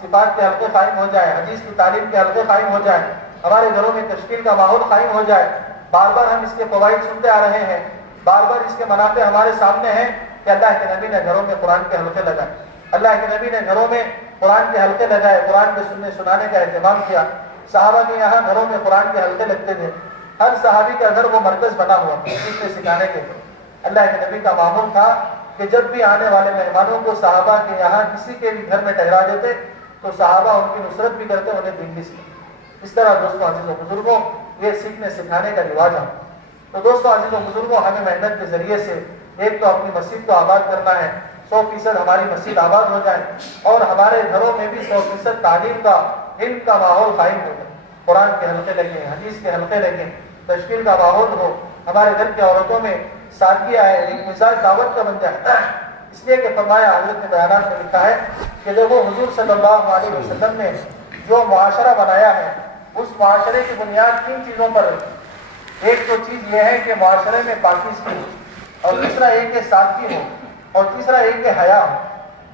صفات کے حلقے قائم ہو جائیں، حدیث کی تعلیم کے حلقے قائم ہو جائیں، ہمارے گھروں میں تشکیل کا ماحول قائم ہو جائے. بار بار ہم اس کے فوائد سنتے آ رہے ہیں، بار بار اس کے منافع ہمارے سامنے ہیں کہ اللہ کے نبی نے گھروں میں قرآن کے حلقے لگائے، اللہ کے نبی نے گھروں میں قرآن کے حلقے لگائے، قرآن کے سننے سنانے کا اہتمام کیا. صحابہ کے یہاں گھروں میں قرآن کے حلقے لگتے تھے، ہر صحابی کا گھر وہ مرکز بنا ہوا سیکھنے سکھانے کے لیے. اللہ کے نبی کا معمول تھا کہ جب بھی آنے والے مہمانوں کو صحابہ کے یہاں کسی کے بھی گھر میں ٹھہرا دیتے تو صحابہ ان کی نصرت بھی کرتے، انہیں دین بھی سکھاتے. اس طرح دوستو عزیز و بزرگوں یہ سیکھنے سکھانے کا رواج ہے. تو دوستو عزیز و بزرگوں ہمیں محنت کے ذریعے سے ایک تو اپنی مسجد کو آباد کرنا ہے، 100% ہماری مسجد آباد ہو جائے اور ہمارے گھروں میں بھی 100% تعلیم کا، علم کا ماحول قائم ہو جائے. قرآن کے حلقے لگیں، حدیث کے حلقے لگیں، تشکیل کا ماحول ہو، ہمارے گھر کی عورتوں میں سادگی آئے، ایک مزاج دعوت کا بن جائے. اس لیے کہ فرمایا، حضرت نے بیانات میں لکھا ہے کہ جب وہ حضور صلی اللہ علیہ وسلم نے جو معاشرہ بنایا ہے اس معاشرے کی بنیاد 3 چیزوں پر ہے. ایک تو چیز یہ ہے کہ معاشرے میں پاکیزگی ہو، اور دوسرا ایک کہ سادگی ہو، اور تیسرا ایک کہ حیا ہو.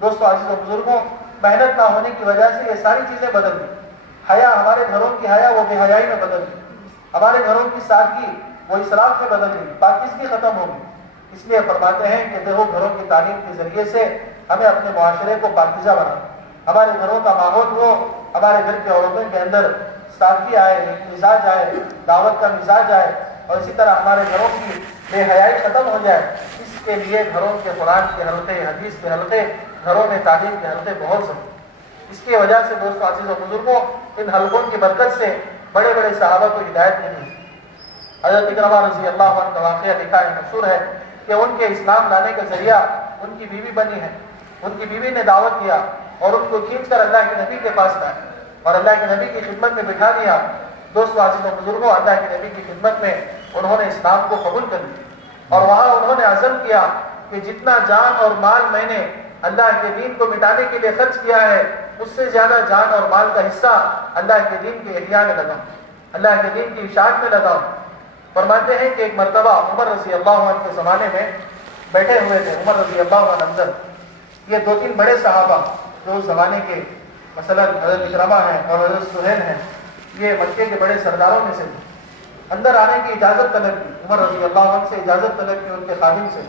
دوستو عزیز و بزرگوں محنت نہ ہونے کی وجہ سے یہ ساری چیزیں بدل گئی. حیا، ہمارے گھروں کی حیا وہ بے حیائی میں بدل گئی، ہمارے گھروں کی سادگی وہ اسراف میں بدل گئی، پاکیزگی ختم ہو گئی. اس لیے فرماتے ہیں کہ دیکھو گھروں کی تعلیم کے ذریعے سے ہمیں اپنے معاشرے کو پاکیزہ بنانا، ہمارے گھروں کا ماحول ہو، ہمارے گھر کی عورتوں کے اندر سادگی آئے، مزاج آئے، دعوت کا مزاج آئے، اور اسی طرح ہمارے گھروں کی بے حیائی ختم ہو جائے. اس کے لیے گھروں کے قرآن کے حلقے، حدیث کے حلقے، گھروں میں تعلیم کے حلقے بہت ضروری. اس کی وجہ سے دوستو عزیز و بزرگوں ان حلقوں کی برکت سے بڑے بڑے صحابہ کو ہدایت ملی. حضرت اکرمہ رضی اللہ عنہ کا واقعہ لکھا ہے، مشہور ہے کہ ان کے اسلام لانے کا ذریعہ ان کی بیوی بنی ہے. ان کی بیوی نے دعوت کیا اور ان کو کھینچ کر اللہ کے نبی کے پاس لائے اور اللہ کے نبی کی خدمت میں بٹھا دیا. دوستو عزیز و بزرگوں اللہ کے نبی کی خدمت میں انہوں نے اسلام کو قبول کر لیا اور وہاں انہوں نے عزم کیا کہ جتنا جان اور مال میں نے اللہ کے دین کو مٹانے کے لیے خرچ کیا ہے اس سے زیادہ جان اور مال کا حصہ اللہ کے دین کے احیاء میں لگاؤں، اللہ کے دین کی اشاعت میں لگاؤں. فرماتے ہیں کہ ایک مرتبہ عمر رضی اللہ عنہ کے زمانے میں بیٹھے ہوئے تھے. عمر رضی اللہ عنہ اندر یہ 2-3 بڑے صحابہ جو اس زمانے کے، مثلا حضرت اکرمہ ہیں اور حضرت سہیل ہیں، یہ مکے کے بڑے سرداروں میں سے تھے. اندر آنے کی اجازت طلب کی، عمر رضی اللہ عنہ سے اجازت طلب کی ان کے خادم سے.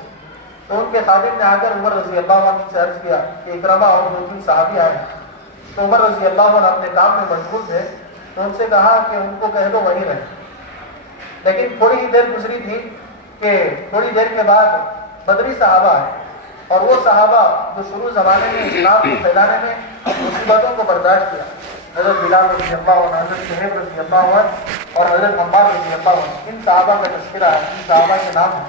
تو ان کے خادم نے آ کر عمر رضی اللہ عنہ سے عرض کیا کہ اکرمہ اور 2-3 صحابی آئے ہیں. تو عمر رضی اللہ عنہ اپنے کام میں مشغول تھے تو ان سے کہا کہ ان کو کہہ دو وہیں رہیں. لیکن تھوڑی ہی دیر گزری تھی کہ تھوڑی دیر کے بعد بدری صحابہ آئے اور وہ صحابہ جو شروع زمانے میں اسلام کو پھیلانے میں مصیبتوں کو برداشت کیا، حضرت بلال رضی اللہ عنہ، حضرت شہیب رضی اللہ عنہ اور حضرت عمار رضی اللہ عنہ، ان صحابہ کا تذکرہ ہے، ان صحابہ کے نام ہیں.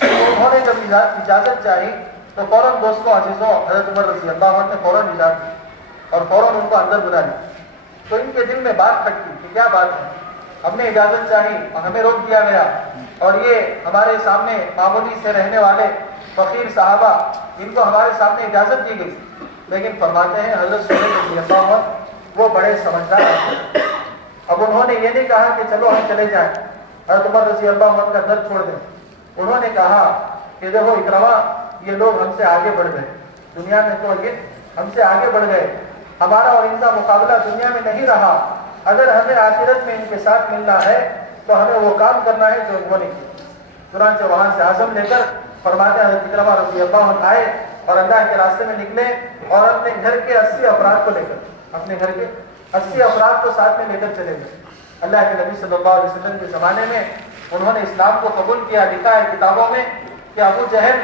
تو انہوں نے جب اجازت چاہی تو فوراً دوستوں عزیزوں حضرت عمر رضی اللہ عنہ نے فوراً اجازت دی اور فوراً ان کو اندر بلا لیا. تو ان کے دل میں بات کھٹکی کہ کیا بات ہے، ہم نے اجازت چاہی اور ہمیں روک دیا گیا، اور یہ ہمارے سامنے معمولی سے رہنے والے فقیر صحابہ ان کو ہمارے سامنے اجازت دی گئی. لیکن فرماتے ہیں حضرت سہیل رضی اللہ عنہ وہ بڑے سمجھدار ہیں. اب انہوں نے یہ نہیں کہا کہ چلو ہم چلے جائیں، حضرت عمر رضی اللہ عنہ کا گھر چھوڑ دیں. انہوں نے کہا کہ دیکھو اکرمہ یہ لوگ ہم سے آگے بڑھ گئے، دنیا میں تو یہ ہم سے آگے بڑھ گئے، ہمارا اور ان کا مقابلہ دنیا میں نہیں رہا. اگر ہمیں آخرت میں ان کے ساتھ ملنا ہے تو ہمیں وہ کام کرنا ہے جو انہوں نے کیا. چنانچہ وہاں سے عزم لے کر فرماتے حضرت اکرمہ رضی اللہ عنہ آئے اور اللہ کے راستے میں نکلے اور اپنے گھر کے 80 افراد کو لے کر، اپنے گھر کے 80 افراد کو ساتھ میں لے کر چلے گئے. اللہ کے نبی صلی اللہ علیہ وسلم کے زمانے میں انہوں نے اسلام کو قبول کیا. لکھا ہے کتابوں میں کہ ابو جہل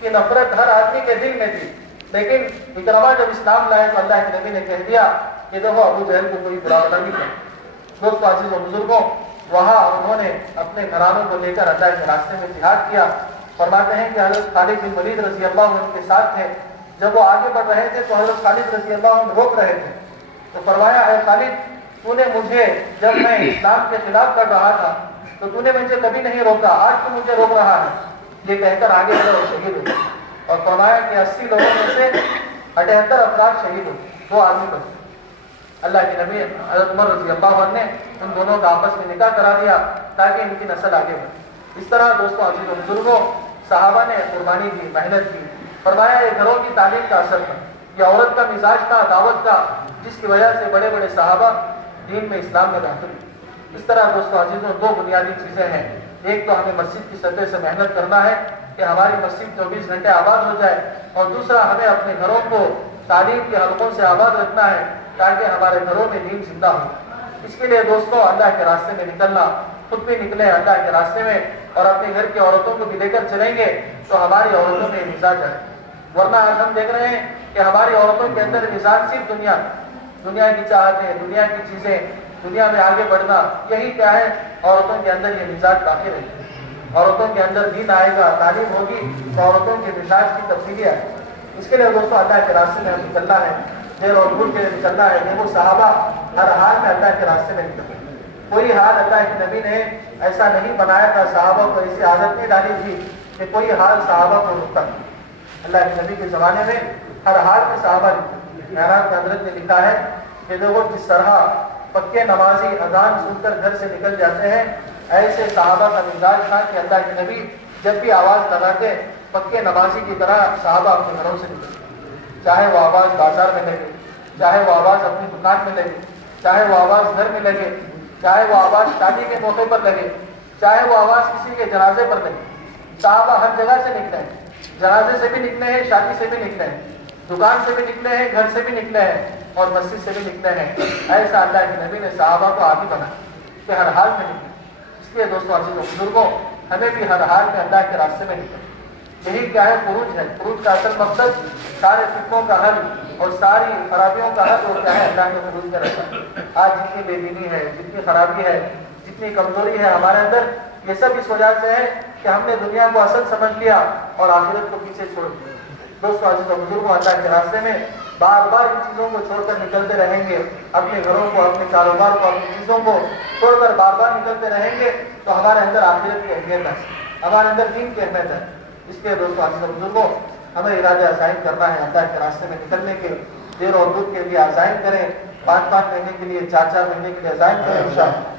کی نفرت ہر آدمی کے دل میں تھی, لیکن اکرمہ جب اسلام لائے تو اللہ کے نبی نے کہہ دیا کہ دیکھو ابو جہل کو کوئی برا بلا نہیں کرے. دوستو عزیز و بزرگوں, وہاں انہوں نے اپنے گھرانوں کو لے کر اللہ کے راستے میں جہاد کیا. فرماتے ہیں کہ حضرت خالد بن ولید رضی اللہ عنہ کے ساتھ تھے. جب وہ آگے بڑھ رہے تھے تو حضرت خالد رضی اللہ عنہ روک رہے تھے. تو فرمایا, اے خالد, تو نے مجھے جب میں اسلام کے خلاف کر رہا تھا تو تو نے مجھے کبھی نہیں روکا, آج تو مجھے روک رہا ہے. یہ کہہ کر آگے بڑھے اور شہید ہوئے. اور فرمایا کہ 80 لوگوں میں سے 78 افراد شہید ہوئے, 2 آدمی بچے. اللہ کے نبی حضرت عمر رضی اللہ عنہ نے ان دونوں کا آپس میں نکاح کرا دیا تاکہ ان کی نسل آگے بڑھے. اس طرح دوستوں عزیز و بزرگوں, صحابہ نے قربانی کی, محنت کی. فرمایا یہ گھروں کی تعلیم کا اثر تھا, یہ عورت کا مزاج تھا, دعوت کا, جس کی وجہ سے بڑے بڑے صحابہ دین میں اسلام میں داخل ہوئے. اس طرح دوستوں عزیزوں 2 بنیادی چیزیں ہیں. ایک تو ہمیں مسجد کی سطح سے محنت کرنا ہے کہ ہماری مسجد 24 گھنٹے آباد ہو جائے, اور دوسرا ہمیں اپنے گھروں کو تعلیم کے حلقوں سے آباد رکھنا ہے تاکہ ہمارے گھروں میں دین زندہ ہو. اس کے لیے دوستوں اللہ کے راستے میں نکلنا, خود بھی نکلیں اللہ کے راستے میں, اور اپنے گھر کی عورتوں کو بھی لے کر چلیں گے تو ہماری عورتوں میں مزاج ہے. ورنہ آج ہم دیکھ رہے ہیں کہ ہماری عورتوں کے اندر مزاج صرف دنیا کی چاہتیں, دنیا کی چیزیں, دنیا میں آگے بڑھنا, یہی کیا ہے, عورتوں کے اندر یہ مزاج باقی رہے گا. عورتوں کے اندر دین آئے گا, تعلیم ہوگی تو عورتوں کے مزاج کی تبدیلی آئے. اس کے لیے دوستوں اللہ کے راستے میں ہم نکلنا ہے, دیر اور دور کے لیے نکلنا ہے. دیکھو صحابہ ہر حال میں اللہ کے راستے میں نکلتے. کوئی حال اللہ کے نبی نے ایسا نہیں بنایا تھا, صحابہ کو ایسی عادت نہیں ڈالی تھی کہ کوئی حال صحابہ کو رکتا. اللہ کے نبی کے زمانے میں ہر حال میں صحابہ نکلتے. معراج میں حضرت نے لکھا ہے کہ دیکھو جس طرح پکے نمازی اذان سن کر گھر سے نکل جاتے ہیں, ایسے صحابہ کا مزاج تھا کہ اللہ کے نبی جب بھی آواز لگاتے پکے نمازی کی طرح صحابہ اپنے گھروں سے نکلتے. چاہے وہ آواز بازار میں لگے, چاہے وہ آواز اپنی دکان میں لگے, چاہے وہ آواز گھر میں لگے, چاہے وہ آواز شادی کے موقع پر لگے, چاہے وہ آواز کسی کے جنازے پر لگے. صحابہ ہر جگہ سے نکلے ہیں, جنازے سے بھی نکلے ہیں, شادی سے بھی نکلے ہیں, دکان سے بھی نکلے ہیں, گھر سے بھی نکلے ہیں, اور مسجد سے بھی نکلے ہیں. ایسا اللہ کے نبی نے صحابہ کو عادی بنایا کہ ہر حال میں نکلے. اس لیے دوستوں عزیز و بزرگوں, ہمیں بھی ہر حال میں اللہ کے راستے میں نکلے. یہی کیا ہے, خروج ہے. خروج کا اصل مقصد سارے فتنوں کا حل اور ساری خرابیوں کا حل وہ کیا ہے, اللہ کے خروج کا رہتا. آج جتنی بے دینی ہے, جتنی خرابی ہے, جتنی کمزوری ہے ہمارے اندر, یہ سب اس وجہ سے ہے کہ ہم نے دنیا کو اصل سمجھ لیا اور آخرت کو پیچھے چھوڑ دیا. دوستوں عزیز و بزرگوں, اللہ کے راستے میں بار بار ان چیزوں کو چھوڑ کر نکلتے رہیں گے, اپنے گھروں کو, اپنے کاروبار کو, اپنی چیزوں کو چھوڑ کر بار بار نکلتے رہیں گے تو ہمارے اندر آخرت کی اہمیت ہے, ہمارے اندر دین کی اہمیت ہے. اس لیے دوستوں عزیز و بزرگوں, ہمیں ارادہ عزائم کرنا ہے اللہ کے راستے میں نکلنے کے. دیر اور دور کے لیے عزائم کریں, 5 مہینے کے لیے, 4 مہینے کے لیے عزائم کریں انشاءاللہ.